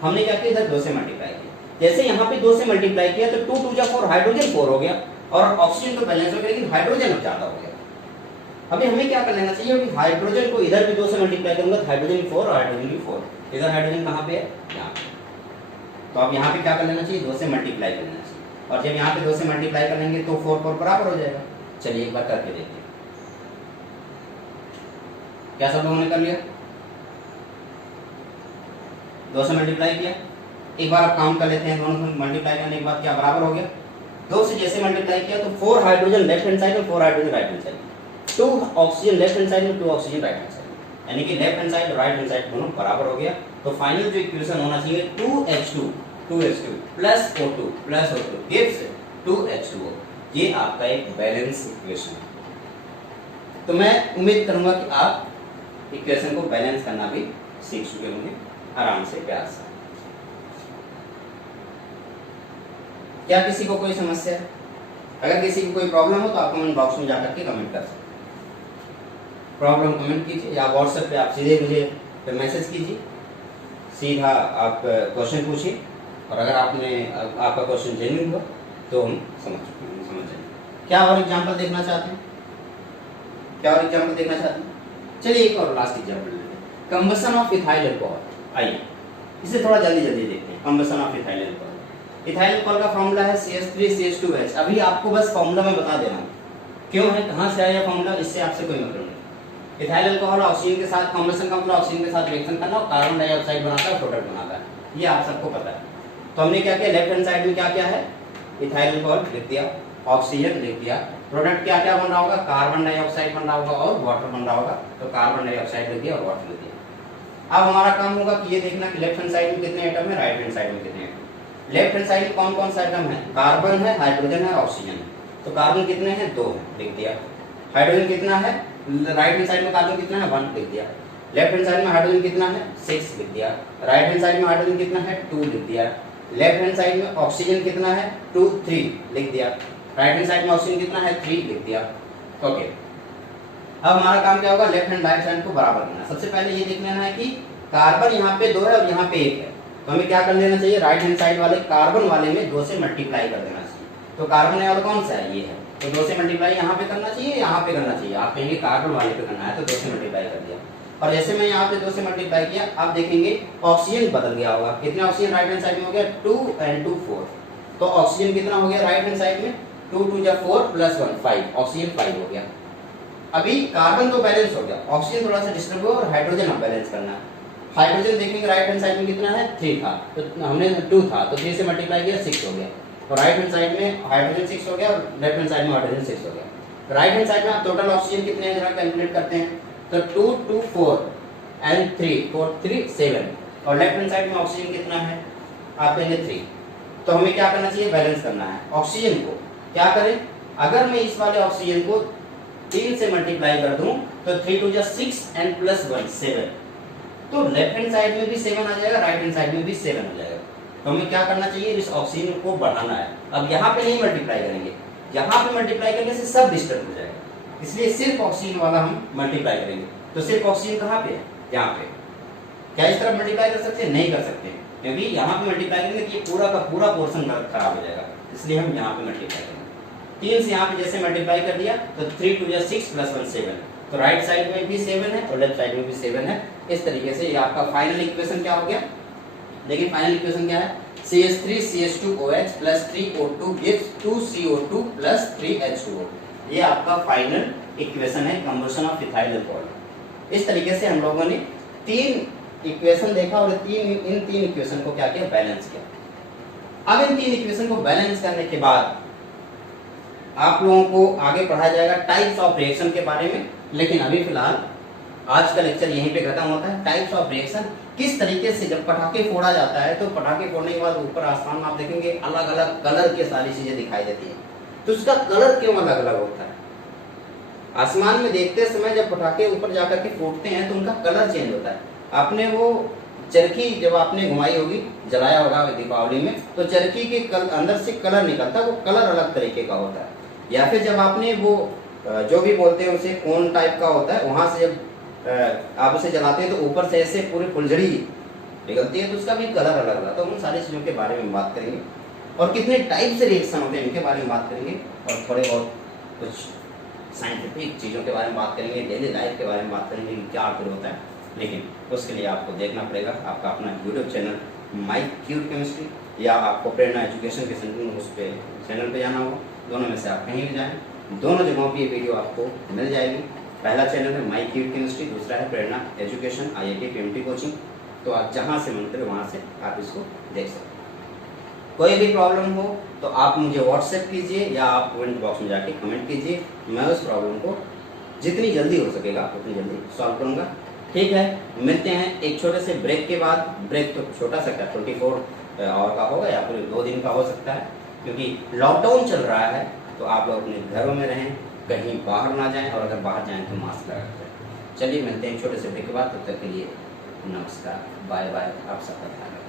हमने क्या किया? इधर 2 से मल्टीप्लाई किया। जैसे यहाँ पे 2 से मल्टीप्लाई किया तो 2 × 2 = 4, हाइड्रोजन 4 हो गया और ऑक्सीजन तो बैलेंस हो गया, लेकिन हाइड्रोजन ज्यादा हो गया। अभी हमें क्या कर लेना चाहिए? अभी हाइड्रोजन को इधर भी 2 से मल्टीप्लाई करूंगा तो हाइड्रोजन 4 और हाइड्रोजन भी 4। इधर हाइड्रोजन कहाँ पे है? यहाँ पे। तो अब यहाँ पे क्या कर लेना चाहिए? 2 से मल्टीप्लाई कर लेना चाहिए। और जब यहाँ पे 2 से मल्टीप्लाई कर लेंगे तो 4 4 बराबर हो जाएगा। चलिए एक बार करके देखते हैं। क्या सब लोगों ने कर लिया? 2 से मल्टीप्लाई किया। एक बार आप काउंट कर लेते हैं, दोनों से मल्टीप्लाई करने के बाद क्या बराबर हो गया? 2 से जैसे मल्टीप्लाई किया तो 4 हाइड्रोजन लेफ्ट हैंड साइड में, 4 हाइड्रोजन राइट हैंड साइड में, 2 ऑक्सीजन लेफ्ट हैंड साइड में, 2 ऑक्सीजन राइट हैंड साइड में, यानी कि लेफ्ट हैंड साइड और राइट हैंड साइड दोनों बराबर हो गया। तो फाइनल जो इक्वेशन होना चाहिए 2H2 + O2 + O2 gives 2H2O। ये आपका एक बैलेंस इक्वेशन है। तो मैं उम्मीद करूंगा कि आप इक्वेशन को बैलेंस करना भी सीख चुके होंगे आराम से, प्यार से। क्या किसी को कोई समस्या है? अगर किसी को कोई प्रॉब्लम हो तो आप कमेंट बॉक्स में जाकर के कमेंट कर सकते हैं। प्रॉब्लम कमेंट कीजिए या व्हाट्सएप पे आप सीधे मुझे मैसेज कीजिए, सीधा आप क्वेश्चन पूछिए और अगर आपका क्वेश्चन जेन्युइन हुआ तो हम समझ जाएंगे। क्या और एग्जांपल देखना चाहते हैं? चलिए एक और लास्ट एग्जांपल लेते हैं। Combustion of ethyl alcohol. आइए इसे थोड़ा जल्दी देखते हैं। Combustion of ethyl alcohol. Ethyl alcohol का फॉर्मूला है CH3CH2H। अभी आपको बस फॉर्मूला में बता देना क्यों है, कहाँ से आया फॉर्मूला, इससे आपसे कोई मतलब नहीं। इथाइल अल्कोहल ऑक्सीजन के साथ कॉम्बिनेशन का मतलब ऑक्सीजन के साथ रिएक्शन करना और कार्बन डाइऑक्साइड बनाता है, प्रोडक्ट बनाता है, ये आप सबको पता है। तो हमने क्या किया? लेफ्ट हैंड साइड में क्या क्या है? इथाइल अल्कोहल लिख दिया, ऑक्सीजन लिख दिया, प्रोडक्ट क्या क्या बन रहा होगा, कार्बन डाइऑक्साइड बन रहा होगा और वाटर बन रहा होगा। तो कार्बन डाइऑक्साइड लिख दिया और वाटर लिख दिया। अब हमारा काम होगा कि ये देखना कि लेफ्ट हैंड साइड में कितने एटम है, राइट हैंड साइड में कितने एटम। लेफ्ट हैंड साइड में कौन कौन सा एटम है, कार्बन है, हाइड्रोजन है, ऑक्सीजन है। तो कार्बन कितने हैं, 2 है, लिख दिया। हाइड्रोजन कितना है, राइट हैंड साइड में कार्बन कितना है, 1 लिख दिया। लेफ्ट हैंड साइड में हाइड्रोजन कितना है, 6 लिख दिया। राइट हैंड साइड में हाइड्रोजन कितना है, 2 लिख दिया। लेफ्ट हैंड साइड में ऑक्सीजन कितना है, 2 3 लिख दिया। राइट हैंड साइड में ऑक्सीजन कितना है, 3 लिख दिया। ओके, अब हमारा काम क्या होगा, लेफ्ट हैंड राइट हैंड को बराबर करना। सबसे पहले ये देख लेना है कि कार्बन यहाँ पे 2 है और यहाँ पे 1 है, तो हमें क्या कर लेना चाहिए, राइट हैंड साइड वाले कार्बन वाले में 2 से मल्टीप्लाई कर देना चाहिए। तो कार्बन वाला कौन सा है, ये है, तो 2 से मल्टीप्लाई यहाँ पे करना चाहिए, यहाँ पे करना चाहिए। आप कहेंगे कार्बन वाले पे करना है तो 2 से मल्टीप्लाई कर दिया। और जैसे मैं यहाँ पे 2 से मल्टीप्लाई किया, आप देखेंगे ऑक्सीजन बदल गया होगा। कितने ऑक्सीजन राइट हैंड साइड में हो गया, 2 and 2 4। तो ऑक्सीजन कितना हो गया राइट हैंड साइड में, 2 2 जा 4 + 1 5, ऑक्सीजन 5 हो गया। अभी कार्बन तो बैलेंस हो गया, ऑक्सीजन थोड़ा सा डिस्टर्ब हुआ और हाइड्रोजन अब बैलेंस करना है। हाइड्रोजन देखेंगे राइट हैंड साइड में कितना है, 3 था, तो हमने 2 था तो 3 से मल्टीप्लाई किया, 6 हो गया। और राइट हैंड साइड में हाइड्रोजन 6 हो गया और लेफ्ट हैंड साइड में हाइड्रोजन 6 हो गया। राइट हैंड साइड में आप टोटल ऑक्सीजन कितने हैं जरा कैलकुलेट करते हैं, तो 2 2 4 and 3 4 3 7। और लेफ्ट हैंड साइड में ऑक्सीजन कितना है, आप कहेंगे 3। तो हमें क्या करना चाहिए, बैलेंस करना है। ऑक्सीजन को क्या करें, अगर मैं इस वाले ऑक्सीजन को 3 से मल्टीप्लाई कर दूं तो 3 2 जा 6 and +1 7। तो लेफ्ट हैंड साइड में भी 7 आ जाएगा, राइट हैंड साइड में भी 7 आ जाएगा। तो हमें क्या करना चाहिए, इस ऑक्सीजन को बढ़ाना है। अब यहाँ पे नहीं मल्टीप्लाई करेंगे, यहाँ पे मल्टीप्लाई करने से सब डिस्टर्ब हो जाएगा, इसलिए सिर्फ ऑक्सीजन वाला हम मल्टीप्लाई करेंगे। तो सिर्फ ऑक्सीजन कहाँ पे है, यहाँ पे। क्या इस तरफ मल्टीप्लाई कर सकते हैं, नहीं कर सकते, क्योंकि यहाँ पे मल्टीप्लाई करेंगे कि ये पूरा का पूरा पोर्शन खराब हो जाएगा, इसलिए हम यहाँ पे मल्टीप्लाई करेंगे। 3 से यहाँ पे जैसे मल्टीप्लाई कर दिया तो 3 2 जा 6 + 1 7। तो राइट साइड में भी 7 है और लेफ्ट साइड में भी 7 है। इस तरीके से ये आपका फाइनल इक्वेशन क्या हो गया, देखिए फाइनल इक्वेशन क्या है, CH3CH2OH + 3O2 gives 2CO2 + 3H2O। ये आपका फाइनल इक्वेशन है कंबशन ऑफ इथाइल अल्कोहल। इस तरीके से हम लोगों ने 3 इक्वेशन देखा और इन 3 इक्वेशन को क्या किया, बैलेंस किया। अब इन 3 इक्वेशन को बैलेंस करने के बाद आप लोगों को आगे पढ़ाया जाएगा टाइप्स ऑफ रिएक्शन के बारे में। लेकिन अभी फिलहाल आज का लेक्चर यहीं पे खत्म होता है। टाइप्स ऑफ रिएक्शन, किस तरीके से जब पटाखे फोड़ा जाता है तो पटाखे फोड़ने के बाद ऊपर आसमान में आप देखेंगे अलग अलग कलर के सारी चीजें दिखाई देती है। तो उसका कलर क्यों अलग अलग होता है, आसमान में देखते समय जब पटाखे ऊपर जाकर के फूटते हैं तो उनका कलर चेंज होता है। आपने वो चरखी जब आपने घुमाई होगी, जलाया होगा दीपावली में, तो चरखी के अंदर से कलर निकलता है, वो कलर अलग तरीके का होता है। या फिर जब आपने वो जो भी बोलते हैं उसे कोन टाइप का होता है, वहां से जब आप उसे जलाते हैं तो ऊपर से ऐसे पूरी फुलझड़ी निकलती है, तो उसका भी कलर अलग अलग। तो उन सारी चीज़ों के बारे में बात करेंगे और कितने टाइप से रिएक्शन होते हैं इनके बारे में बात करेंगे, और थोड़े बहुत कुछ साइंटिफिक चीज़ों के बारे में बात करेंगे, डेली लाइफ के बारे में बात करेंगे कि क्या आखिर होता है। लेकिन उसके लिए आपको देखना पड़ेगा आपका अपना YouTube channel my cute chemistry, या आपको प्रेरणा एजुकेशन के सेंटर उस पर चैनल पे जाना होगा। दोनों में से आप कहीं भी जाएं, दोनों जगहों पे ये वीडियो आपको मिल जाएगी। पहला चैनल है माई क्यूट केमिस्ट्री, दूसरा है प्रेरणा एजुकेशन IIT PMT कोचिंग। तो आप जहाँ से मन करे वहाँ से आप इसको देख सकते हैं। कोई भी प्रॉब्लम हो तो आप मुझे व्हाट्सएप कीजिए या आप कमेंट बॉक्स में जाके कमेंट कीजिए, मैं उस प्रॉब्लम को जितनी जल्दी हो सकेगा उतनी जल्दी सॉल्व करूँगा। ठीक है, मिलते हैं एक छोटे से ब्रेक के बाद। ब्रेक तो छोटा सा 24 आवर का होगा या फिर 2 दिन का हो सकता है, क्योंकि लॉकडाउन चल रहा है। तो आप लोग अपने घरों में रहें, कहीं बाहर ना जाएं, और अगर बाहर जाएं तो मास्क लगा कर जाएं। चलिए मिलते हैं छोटे से ब्रेक के बाद, तब तक के लिए नमस्कार, बाय बाय, आप सबका ध्यान रखें।